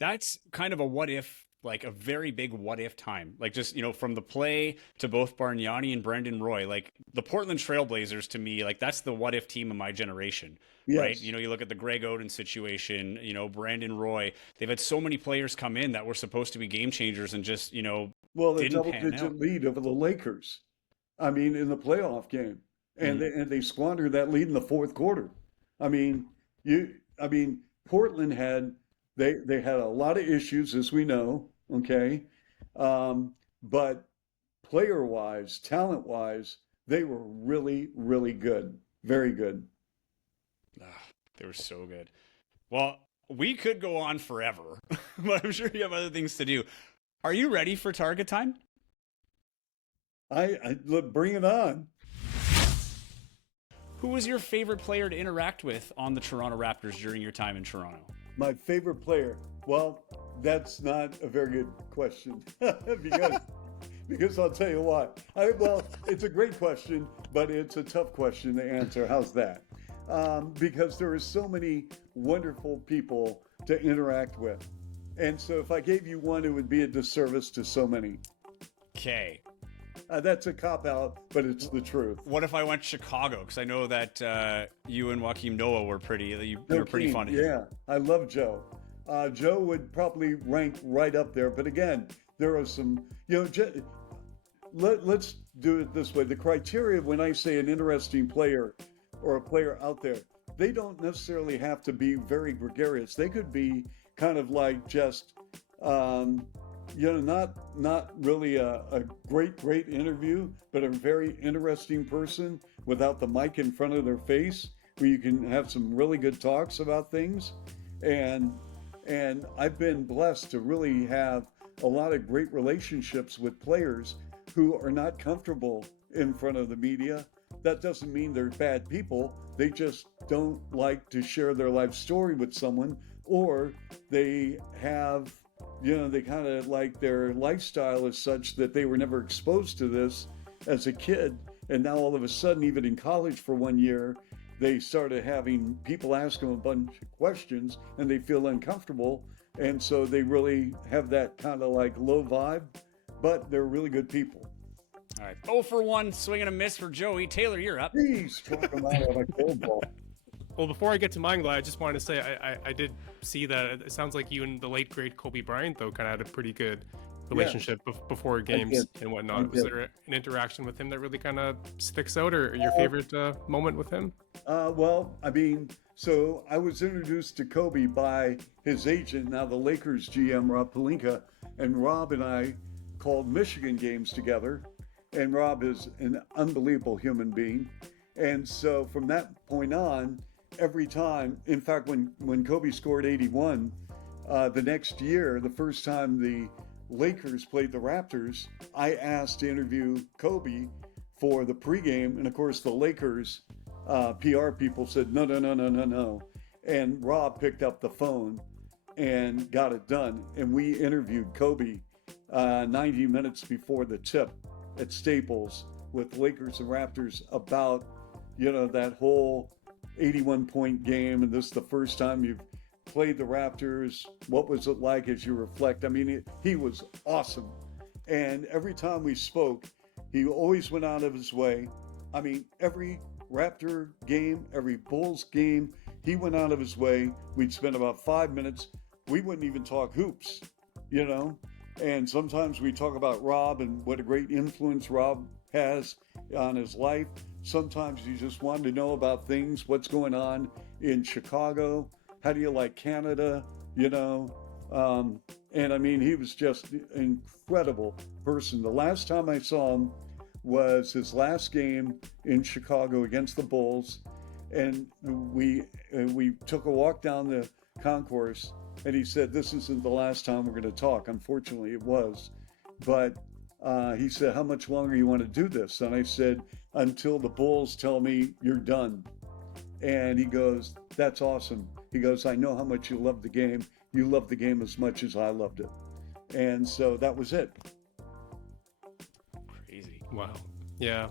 That's kind of a what if like a very big what if time. Like just, from the play to both Bargnani and Brendan Roy, like the Portland Trailblazers to me, like that's the what if team of my generation. Right. Yes. You look at the Greg Oden situation, Brandon Roy, they've had so many players come in that were supposed to be game changers and just, Well, the didn't pan out. double-digit lead over the Lakers. I mean, in the playoff game, and they squandered that lead in the fourth quarter. I mean, Portland they had a lot of issues, as we know. Okay, but player-wise, talent-wise, they were really, really good, very good. They were so good. Well, we could go on forever, but I'm sure you have other things to do. Are you ready for target time? Look, bring it on. Who was your favorite player to interact with on the Toronto Raptors during your time in Toronto? My favorite player. Well, that's not a very good question because I'll tell you what. Well, it's a great question, but it's a tough question to answer. How's that? Because there are so many wonderful people to interact with. And so if I gave you one, it would be a disservice to so many. Okay. That's a cop-out, but it's the truth. What if I went to Chicago? Because I know that you and Joakim Noah were pretty fun. Yeah, I love Joe. Joe would probably rank right up there. But again, there are some, let's do it this way. The criteria when I say an interesting player or a player out there, they don't necessarily have to be very gregarious. They could be kind of like just, not really a great interview, but a very interesting person without the mic in front of their face, where you can have some really good talks about things. And I've been blessed to really have a lot of great relationships with players who are not comfortable in front of the media. That doesn't mean they're bad people. They just don't like to share their life story with someone, or they have, they kind of like their lifestyle is such that they were never exposed to this as a kid. And now all of a sudden, even in college for 1 year, they started having people ask them a bunch of questions and they feel uncomfortable. And so they really have that kind of like low vibe, but they're really good people. All right. 0 for 1, swing and a miss for Joey. Taylor, you're up. Please struck him out of a cold ball. Well, before I get to mine, Glad, I just wanted to say I did see that it sounds like you and the late great Kobe Bryant though kind of had a pretty good relationship before games and whatnot. Was there an interaction with him that really kind of sticks out, or your favorite moment with him? Well, I mean, so I was introduced to Kobe by his agent, now the Lakers GM, Rob Pelinka, and Rob and I called Michigan games together. And Rob is an unbelievable human being. And so from that point on, every time, in fact, when Kobe scored 81, the next year, the first time the Lakers played the Raptors, I asked to interview Kobe for the pregame. And of course, the Lakers PR people said, no. And Rob picked up the phone and got it done. And we interviewed Kobe 90 minutes before the tip at Staples with Lakers and Raptors about, that whole 81-point game. And this is the first time you've played the Raptors. What was it like as you reflect? I mean, he was awesome. And every time we spoke, he always went out of his way. I mean, every Raptor game, every Bulls game, he went out of his way. We'd spend about 5 minutes. We wouldn't even talk hoops, And sometimes we talk about Rob and what a great influence Rob has on his life. Sometimes you just wanted to know about things, what's going on in Chicago. How do you like Canada? And I mean, he was just an incredible person. The last time I saw him was his last game in Chicago against the Bulls. And we took a walk down the concourse. And he said, this isn't the last time we're going to talk. Unfortunately, it was. But he said, how much longer you want to do this? And I said, until the Bulls tell me you're done. And he goes, that's awesome. He goes, I know how much you love the game. You love the game as much as I loved it. And so that was it. Crazy. Wow. Yeah.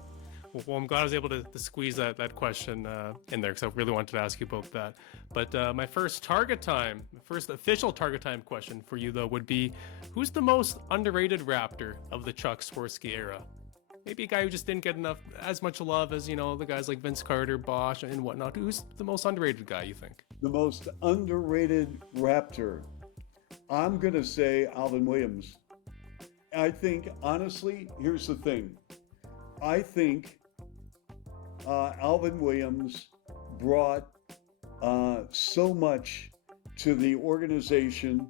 Well, I'm glad I was able to squeeze that question in there because I really wanted to ask you about that. But my first official target time question for you, though, would be, who's the most underrated Raptor of the Chuck Swirsky era? Maybe a guy who just didn't get as much love as, the guys like Vince Carter, Bosch, and whatnot. Who's the most underrated guy, you think? The most underrated Raptor, I'm going to say Alvin Williams. I think, honestly, here's the thing. I think Alvin Williams brought so much to the organization.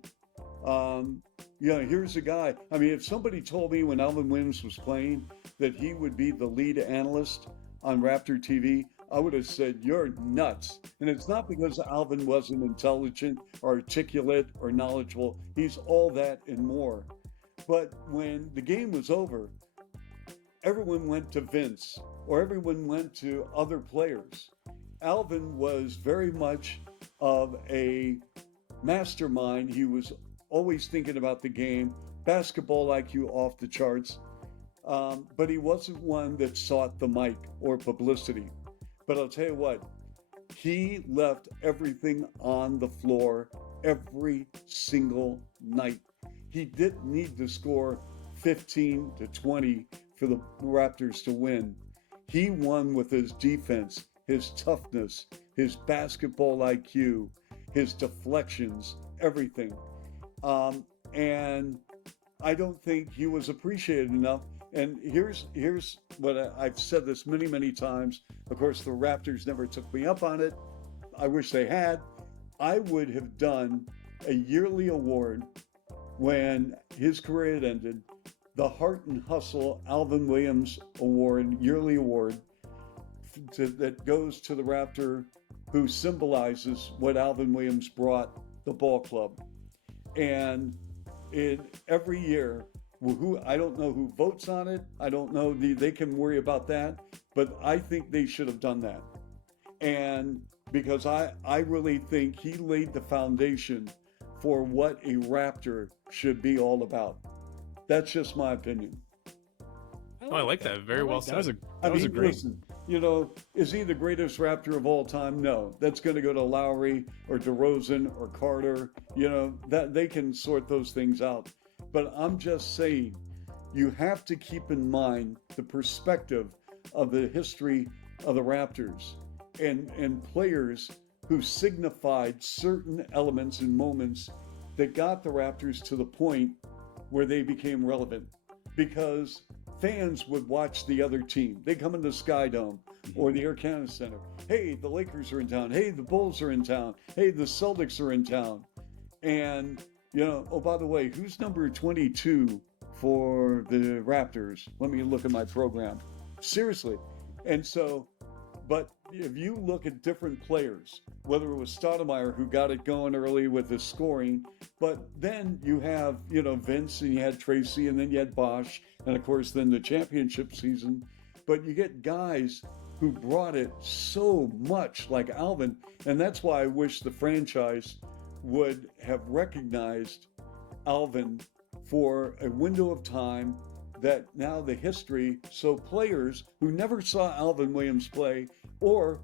Here's a guy. I mean, if somebody told me when Alvin Williams was playing that he would be the lead analyst on Raptor TV, I would have said, you're nuts. And it's not because Alvin wasn't intelligent or articulate or knowledgeable. He's all that and more. But when the game was over, everyone went to Vince or everyone went to other players. Alvin was very much of a mastermind. He was always thinking about the game, basketball IQ off the charts, but he wasn't one that sought the mic or publicity. But I'll tell you what, he left everything on the floor every single night. He didn't need to score 15 to 20 for the Raptors to win. He won with his defense, his toughness, his basketball IQ, his deflections, everything. And I don't think he was appreciated enough. And here's what I've said this many, many times. Of course, the Raptors never took me up on it. I wish they had. I would have done a yearly award when his career had ended, the Heart and Hustle Alvin Williams Award, yearly award, that goes to the Raptor who symbolizes what Alvin Williams brought the ball club. And every year, I don't know who votes on it. I don't know, they can worry about that, but I think they should have done that. And because I really think he laid the foundation for what a Raptor should be all about. That's just my opinion. I like that. Very well said. That was a great. Listen, is he the greatest Raptor of all time? No, that's going to go to Lowry or DeRozan or Carter. That they can sort those things out. But I'm just saying, you have to keep in mind the perspective of the history of the Raptors and players who signified certain elements and moments that got the Raptors to the point where they became relevant. Because fans would watch the other team. They come into Sky Dome or the Air Canada Center. Hey, the Lakers are in town. Hey, the Bulls are in town. Hey, the Celtics are in town. And, oh, by the way, who's number 22 for the Raptors? Let me look at my program. Seriously. And so, but if you look at different players, whether it was Stoudemire who got it going early with his scoring, but then you have, Vince, and you had Tracy, and then you had Bosch, and of course then the championship season. But you get guys who brought it so much, like Alvin, and that's why I wish the franchise would have recognized Alvin for a window of time that now the history, so players who never saw Alvin Williams play, or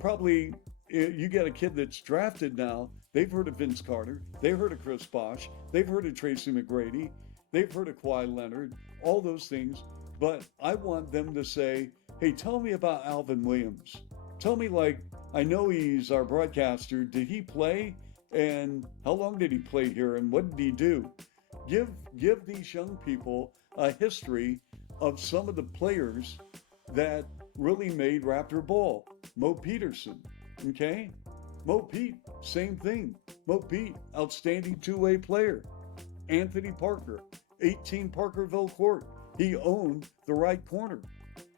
probably you get a kid that's drafted now, they've heard of Vince Carter, they've heard of Chris Bosh, they've heard of Tracy McGrady, they've heard of Kawhi Leonard, all those things, but I want them to say, hey, tell me about Alvin Williams. Tell me, I know he's our broadcaster, did he play? And how long did he play here? And what did he do? Give these young people a history of some of the players that really made Raptor ball. Mo Peterson, okay? Mo Pete, same thing. Mo Pete, outstanding two-way player. Anthony Parker, 18 Parkerville Court. He owned the right corner.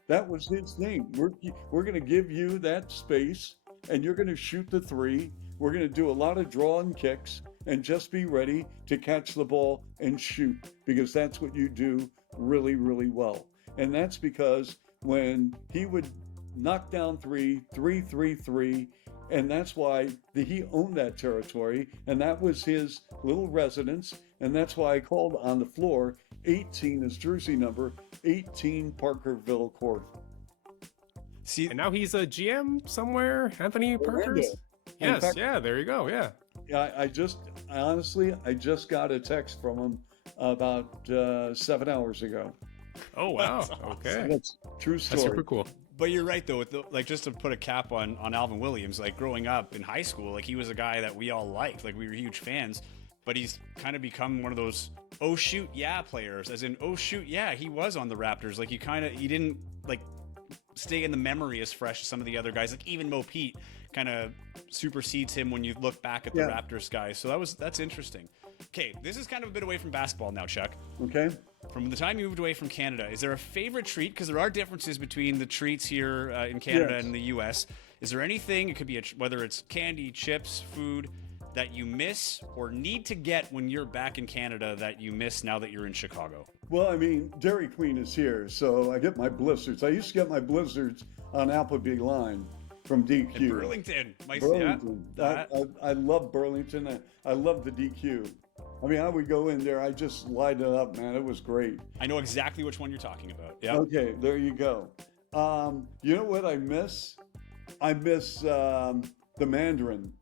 That was his thing. We're going to give you that space, and you're going to shoot the three. We're going to do a lot of draw and kicks, and just be ready to catch the ball and shoot, because that's what you do really, really well. And that's because when he would knock down three, and that's why he owned that territory, and that was his little residence, and that's why I called on the floor 18, his jersey number, 18 Parkerville Court. See, And now he's a GM somewhere. Anthony Parker's. In Yes, fact- yeah, there you go. Yeah. Yeah, I just got a text from him about 7 hours ago. Oh wow. That's awesome. Okay. That's true story. That's super cool. but you're right though. With like, just to put a cap on Alvin Williams, like growing up in high school, like he was a guy that we all liked. Like we were huge fans. But he's kind of become one of those oh shoot yeah players, as in oh shoot yeah he was on the Raptors. Like he didn't like stay in the memory as fresh as some of the other guys. Like even Mo Pete kind of supersedes him when you look back at the Raptors guys. So that's interesting. Okay, this is kind of a bit away from basketball now, Chuck. Okay. From the time you moved away from Canada, is there a favorite treat? Because there are differences between the treats here in Canada and the U.S. Is there anything, it could be whether it's candy, chips, food, that you miss or need to get when you're back in Canada that you miss now that you're in Chicago? Well, I mean, Dairy Queen is here, so I get my blizzards. I used to get my blizzards on Appleby Line from DQ. In Burlington. Burlington. Yeah. I love Burlington. I love the DQ. I mean, I would go in there. I just light it up, man. It was great. I know exactly which one you're talking about. Yeah. Okay, there you go. You know what I miss? I miss the Mandarin.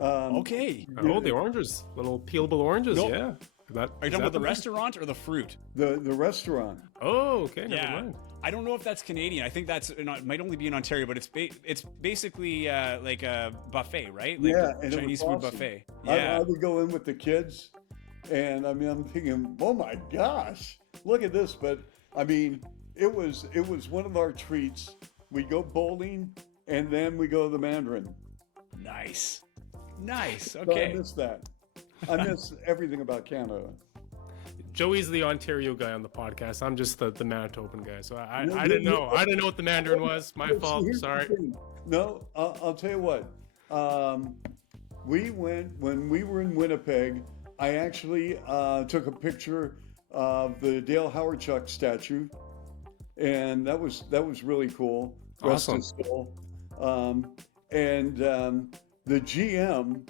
Okay. Oh, the oranges, little peelable oranges. Nope. Yeah. Are you talking about the restaurant or the fruit? The restaurant. Oh, okay. Never Yeah. mind. I don't know if that's Canadian. I think that's it might only be in Ontario, but it's basically like a buffet, right? Like Yeah, a and it Chinese was food awesome. buffet. I Yeah. would go in with the kids, and I mean, I'm thinking, oh my gosh, look at this. But I mean, it was one of our treats. We go bowling, and then we go to the Mandarin. Nice. Nice. So Okay. I miss that. I miss everything about Canada. Joey's the Ontario guy on the podcast. I'm just the Manitoban guy. So I No, didn't you- know. I didn't know what the Mandarin was. My But fault. here's the Sorry. thing. No, I'll tell you what. We went when we were in Winnipeg. I actually took a picture of the Dale Howard Chuck statue, and that was really cool. Rest Awesome. his soul. The GM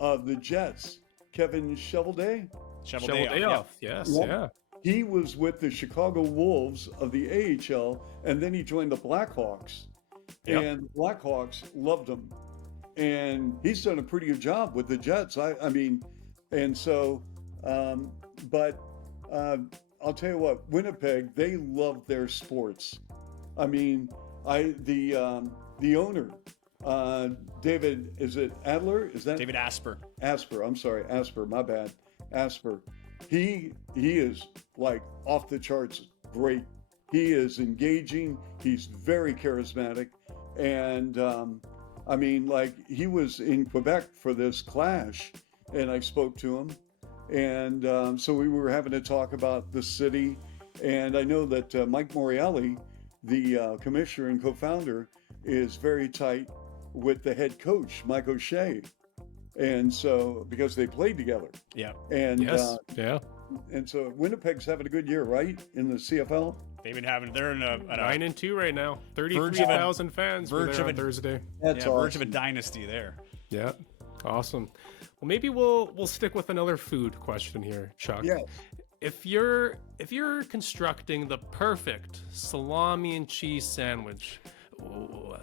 of the Jets, Kevin Shovelday, Shovel Shovel day day off. off. Yes. Yeah. Yeah. he was with the Chicago Wolves of the AHL, and then he joined the Blackhawks. Yep. And the Blackhawks loved him. And he's done a pretty good job with the Jets. I mean, and so, but I'll tell you what, Winnipeg, they love their sports. I mean, the owner, David, is it Adler? Is that David Asper. Asper? I'm sorry, Asper. My bad, Asper. He is like off the charts great. He is engaging. He's very charismatic, and I mean, like he was in Quebec for this clash, and I spoke to him, and so we were having to talk about the city, and I know that Mike Morreale, the commissioner and co-founder, is very tight with the head coach, Mike O'Shea. And so, because they played together. Yeah. And Yes. Yeah. and so Winnipeg's having a good year, right? In the CFL? They're in a 9-2 right now. Verge of a- 33,000 fans were verge there of on a- Thursday. That's verge of a awesome. dynasty there. Yeah. Awesome. Well, maybe we'll stick with another food question here, Chuck. Yeah. If you're constructing the perfect salami and cheese sandwich,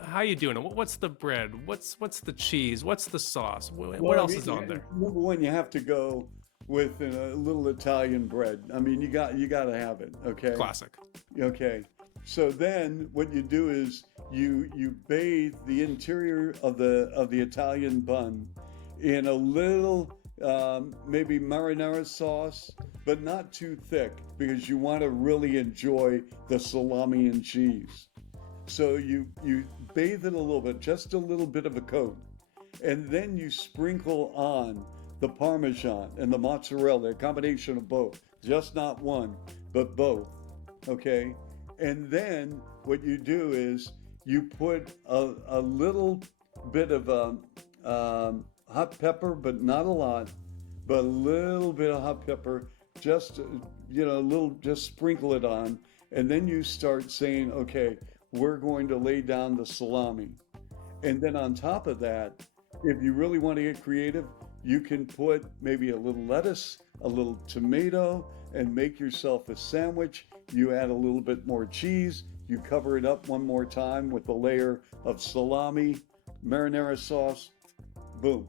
how you doing it? What's the bread? What's the cheese? What's the sauce? What Well, else I mean, is on there? Number one, you have to go with a little Italian bread. I mean, you got to have it. Okay. Classic. Okay. So then, what you do is you bathe the interior of the Italian bun in a little maybe marinara sauce, but not too thick because you want to really enjoy the salami and cheese. So you bathe it a little bit, just a little bit of a coat, and then you sprinkle on the Parmesan and the mozzarella, a combination of both, just not one, but both. Okay, and then what you do is you put a little bit of hot pepper, but not a lot, but a little bit of hot pepper, just just sprinkle it on, and then you start saying, okay, we're going to lay down the salami. And then on top of that, if you really want to get creative, you can put maybe a little lettuce, a little tomato, and make yourself a sandwich. You add a little bit more cheese, You cover it up one more time with a layer of salami, marinara sauce. Boom.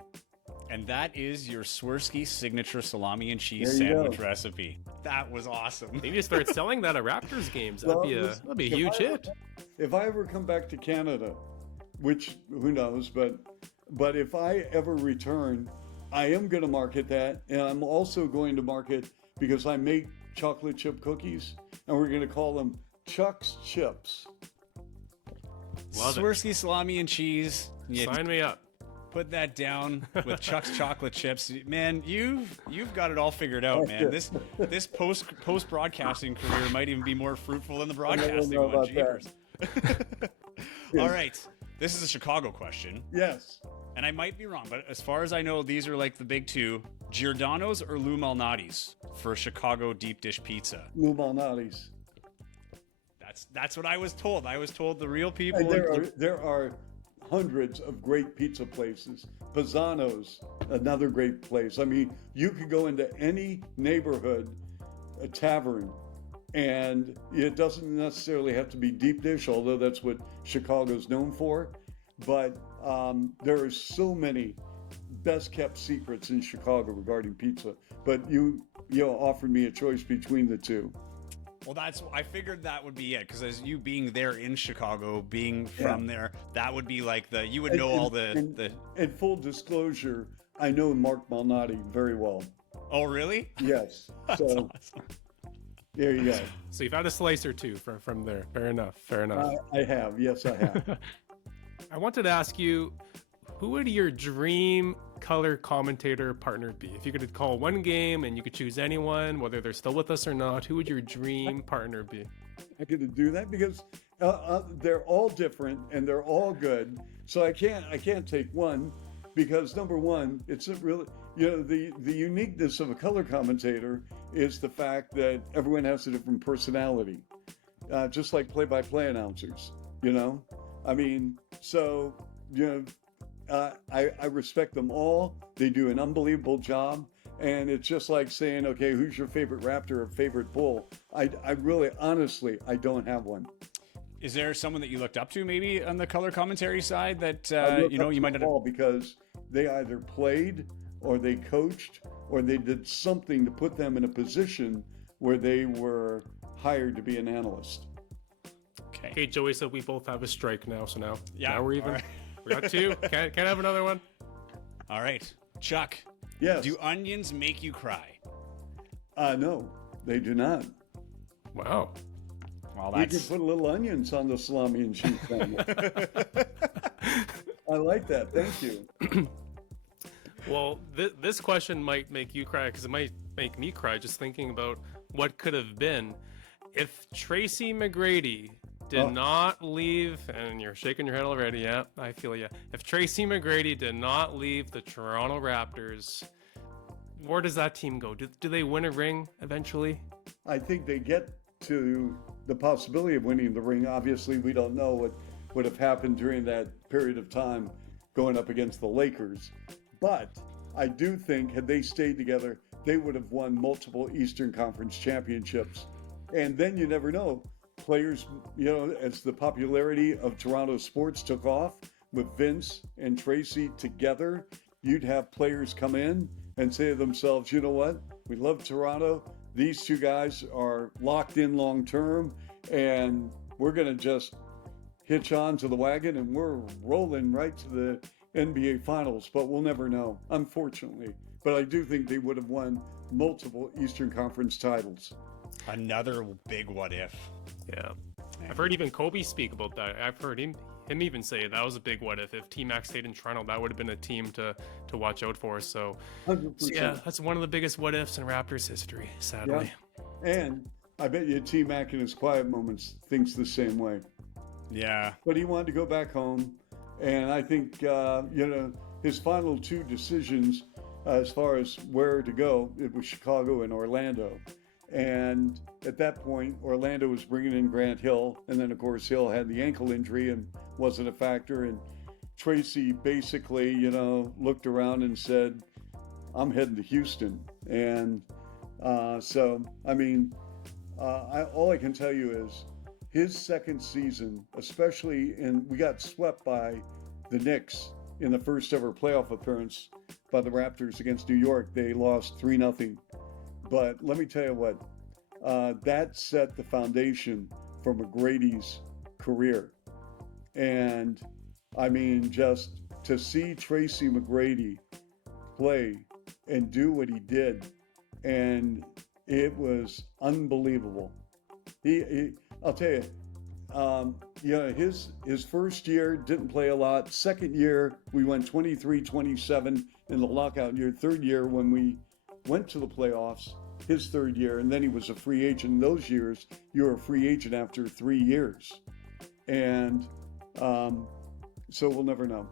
And that is your Swirsky signature salami and cheese There you sandwich go. recipe. That was awesome. Maybe you start selling that at Raptors games. Well, That'd listen, be a if huge I- hit. If I ever come back to Canada, which who knows, but if I ever return, I am going to market that, and I'm also going to market because I make chocolate chip cookies, and we're going to call them Chuck's Chips. Love it. Swirsky salami and cheese. You Sign me up. put that down with Chuck's chocolate chips. Man, you've got it all figured out, man. This post broadcasting career might even be more fruitful than the broadcasting know one. about Jeepers. All right. This is a Chicago question, Yes. and I might be wrong, but as far as I know, these are like the big two: Giordano's or Lou Malnati's for Chicago deep dish pizza. Lou Malnati's. That's what I was told. I was told the real people. And there are hundreds of great pizza places. Pisano's, another great place. I mean, you could go into any neighborhood, a tavern, and it doesn't necessarily have to be deep dish, although that's what Chicago's known for. But there are so many best kept secrets in Chicago regarding pizza. But you offered me a choice between the two. Well, I figured that would be it, because as you being there in Chicago, being from there, that would be like you would know all the. And full disclosure, I know Mark Malnati very well. Oh, really? Yes. That's So awesome. there you go. So you've had a slice or two from there. Fair enough. Fair enough. I have. Yes, I have. I wanted to ask you, who would your dream color commentator partner be? If you could call one game and you could choose anyone, whether they're still with us or not, who would your dream partner be? I could do that because they're all different and they're all good. So I can't take one because number one, it's a really the uniqueness of a color commentator is the fact that everyone has a different personality, just like play-by-play announcers. I mean, so I respect them all. They do an unbelievable job. And it's just like saying, okay, who's your favorite Raptor or favorite Bull? I really, honestly, I don't have one. Is there someone that you looked up to maybe on the color commentary side that I look you up to might them not? all because they either played or they coached or they did something to put them in a position where they were hired to be an analyst. Okay. Okay, Joey said we both have a strike now, so now we're all even. right. We got two. Can't have another one. All right, Chuck. Yes. Do onions make you cry? No, they do not. Wow. Well, We could that's put little onions on the salami and cheese sandwich. I like that. Thank you. Well, this question might make you cry because it might make me cry just thinking about what could have been if Tracy McGrady did not leave, and you're shaking your head already. Yeah, I feel you. If Tracy McGrady did not leave the Toronto Raptors, where does that team go? Do they win a ring eventually? I think they get to the possibility of winning the ring. Obviously, we don't know what would have happened during that period of time going up against the Lakers. But I do think had they stayed together, they would have won multiple Eastern Conference championships. And then you never know. Players, as the popularity of Toronto sports took off with Vince and Tracy together, you'd have players come in and say to themselves, you know what? We love Toronto. These two guys are locked in long term, and we're going to just hitch on to the wagon and we're rolling right to the NBA Finals, but we'll never know, unfortunately. But I do think they would have won multiple Eastern Conference titles. another big what if. Yeah. I've heard even Kobe speak about that. I've heard him even say that was a big what if. If T-Mac stayed in Toronto, that would have been a team to watch out for. So 100%. yeah, that's one of the biggest what ifs in Raptors history, sadly. Yeah. And I bet you T-Mac in his quiet moments thinks the same way. Yeah. But he wanted to go back home. And I think, his final two decisions as far as where to go, it was Chicago and Orlando. And at that point, Orlando was bringing in Grant Hill. And then, of course, Hill had the ankle injury and wasn't a factor. And Tracy basically, looked around and said, I'm heading to Houston. And all I can tell you is his second season, especially we got swept by the Knicks in the first ever playoff appearance by the Raptors against New York. They lost 3-0. But let me tell you what, that set the foundation for McGrady's career. And I mean, just to see Tracy McGrady play and do what he did, and it was unbelievable. I'll tell you, his first year didn't play a lot. Second year, we went 23-27 in the lockout year. Third year, when we went to the playoffs, his third year, and then he was a free agent. In those years, you were a free agent after 3 years. And so we'll never know.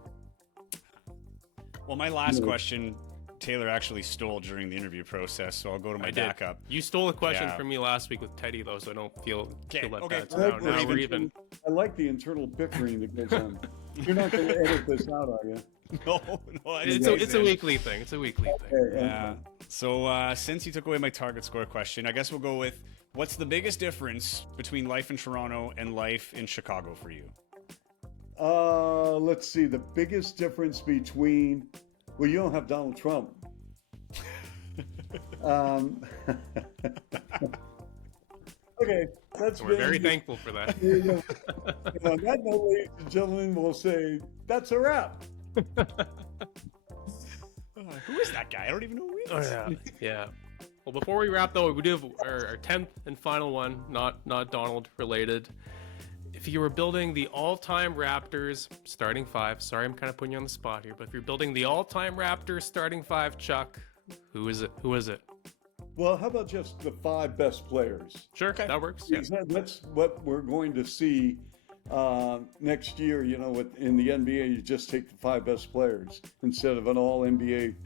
Well, my last question, Taylor actually stole during the interview process, so I'll go to my backup. You stole a question from me last week with Teddy, though, so I don't feel like that. So now we're even. I like the internal bickering that goes on. You're not going to edit this out, are you? No, it's a weekly thing. It's a weekly thing. Okay, yeah. So since you took away my target score question, I guess we'll go with, what's the biggest difference between life in Toronto and life in Chicago for you? Let's see. The biggest difference between, well, you don't have Donald Trump. Okay, we're very thankful for that. On that note, ladies and gentlemen, we'll say that's a wrap. Who is that guy? I don't even know who he is. Oh, yeah. Well, before we wrap, though, we do have our 10th and final one, not Donald related. If you were building the all-time Raptors starting five, sorry, I'm kind of putting you on the spot here, but if you're building the all-time Raptors starting five, Chuck, who is it? Well, how about just the 5 best players? Sure, that works. Yeah. That's what we're going to see next year. In the NBA, you just take the 5 best players instead of an all NBA,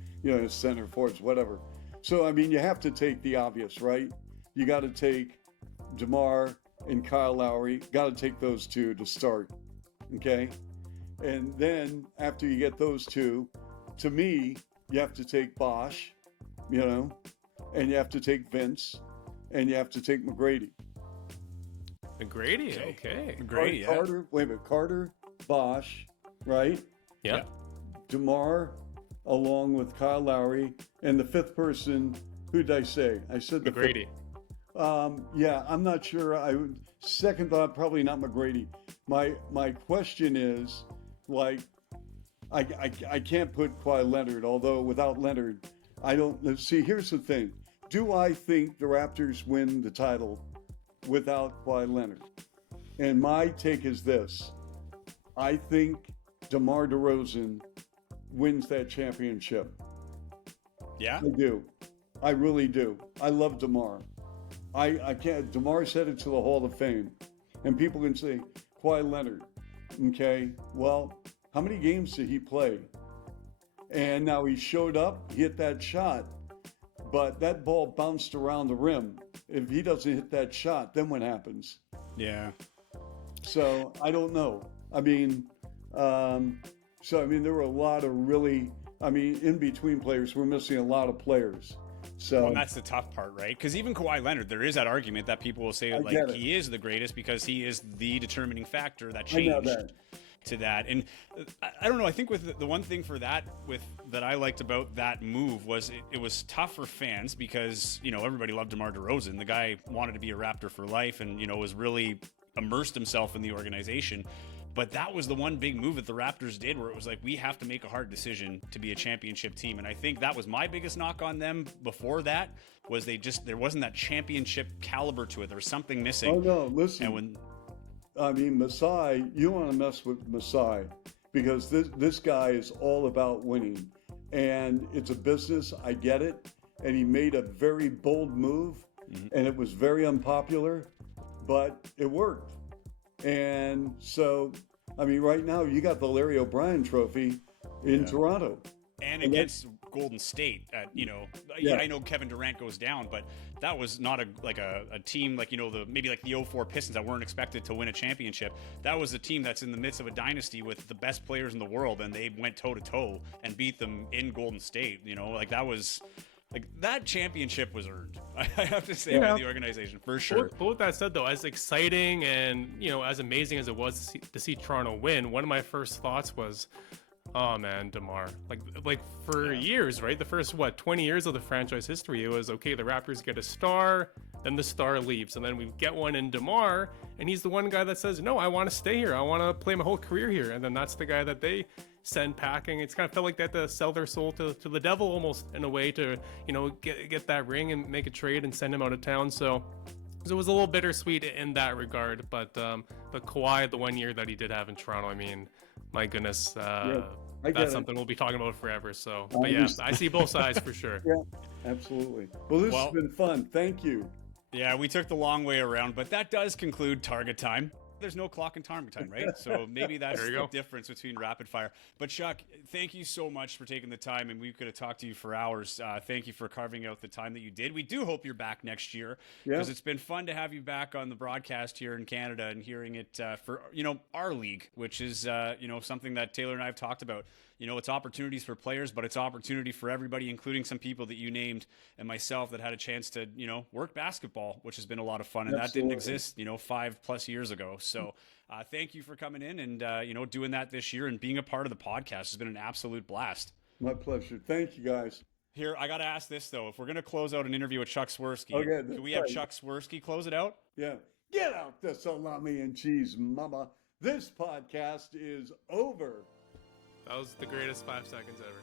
center forwards, whatever. So, I mean, you have to take the obvious, right? You got to take DeMar and Kyle Lowry. Got to take those 2 to start, okay? And then after you get those 2, to me, you have to take Bosh, and you have to take Vince, and you have to take McGrady. McGrady, okay. McGrady, Carter, wait a minute, Carter, Bosh, right? Yeah. DeMar, along with Kyle Lowry, and the 5th person, who did I say? I said the McGrady. 5th. Yeah, I'm not sure. Second thought, probably not McGrady. My question is, like, I can't put Kawhi Leonard, although without Leonard, I don't see. Here's the thing: do I think the Raptors win the title without Kawhi Leonard? And my take is this: I think DeMar DeRozan wins that championship. Yeah, I do. I really do. I love DeMar. I can't. DeMar's headed to the Hall of Fame, and people can say Kawhi Leonard. Okay, well, how many games did he play? And now he showed up, he hit that shot, but that ball bounced around the rim. If he doesn't hit that shot, then what happens? Yeah. So I don't know. I mean, there were a lot of really, in between players, we're missing a lot of players. So well, that's the tough part, right? Because even Kawhi Leonard, there is that argument that people will say he is the greatest because he is the determining factor that changed to that. And I don't know. I think with the one thing for that that I liked about that move was it was tough for fans because everybody loved DeMar DeRozan. The guy wanted to be a Raptor for life, and was really immersed himself in the organization. But that was the one big move that the Raptors did where it was like, we have to make a hard decision to be a championship team. And I think that was my biggest knock on them before that was there wasn't that championship caliber to it. There was something missing. Oh, no, listen. And Masai, you want to mess with Masai because this guy is all about winning. And it's a business, I get it. And he made a very bold move, and it was very unpopular, but it worked. And so, right now you got the Larry O'Brien Trophy in Toronto. And against Golden State, I know Kevin Durant goes down, but that was not a team like maybe like the 04 Pistons that weren't expected to win a championship. That was a team that's in the midst of a dynasty with the best players in the world, and they went toe to toe and beat them in Golden State. That was like that championship was earned. I have to say by the organization for sure. But with that said, though, as exciting and as amazing as it was to see Toronto win, one of my first thoughts was, oh man, DeMar. Like for years, right? The first 20 years of the franchise history, it was okay. The Raptors get a star, then the star leaves, and then we get one in DeMar, and he's the one guy that says, no, I want to stay here. I want to play my whole career here. And then that's the guy that they send packing. It's kind of felt like they had to sell their soul to the devil almost in a way to get that ring and make a trade and send him out of town. So it was a little bittersweet in that regard. But Kawhi, the 1 year that he did have in Toronto, I mean, my goodness, that's something we'll be talking about forever. So, but yeah, I see both sides for sure. Yeah, absolutely. Well, this has been fun. Thank you. Yeah, we took the long way around, but that does conclude Target Time. There's no clock and target time, right? So maybe that's the difference between rapid fire. But Chuck, thank you so much for taking the time, and we could have talked to you for hours. Thank you for carving out the time that you did. We do hope you're back next year, because it's been fun to have you back on the broadcast here in Canada and hearing it for our league, which is something that Taylor and I have talked about. It's opportunities for players, but it's opportunity for everybody, including some people that you named and myself that had a chance to, work basketball, which has been a lot of fun. And that didn't exist, 5+ years ago. So thank you for coming in and, doing that this year and being a part of the podcast. It's been an absolute blast. My pleasure. Thank you, guys. Here, I got to ask this, though. If we're going to close out an interview with Chuck Swirsky, can we have Chuck Swirsky close it out? Yeah. Get out the salami and cheese, mama. This podcast is over. That was the greatest 5 seconds ever.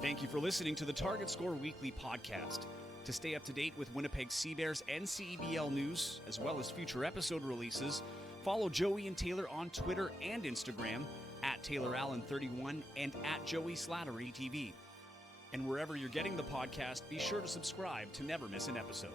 Thank you for listening to the Target Score Weekly podcast. To stay up to date with Winnipeg Sea Bears and CEBL news, as well as future episode releases, follow Joey and Taylor on Twitter and Instagram at TaylorAllen31 and at Joey Slattery TV. And wherever you're getting the podcast, be sure to subscribe to never miss an episode.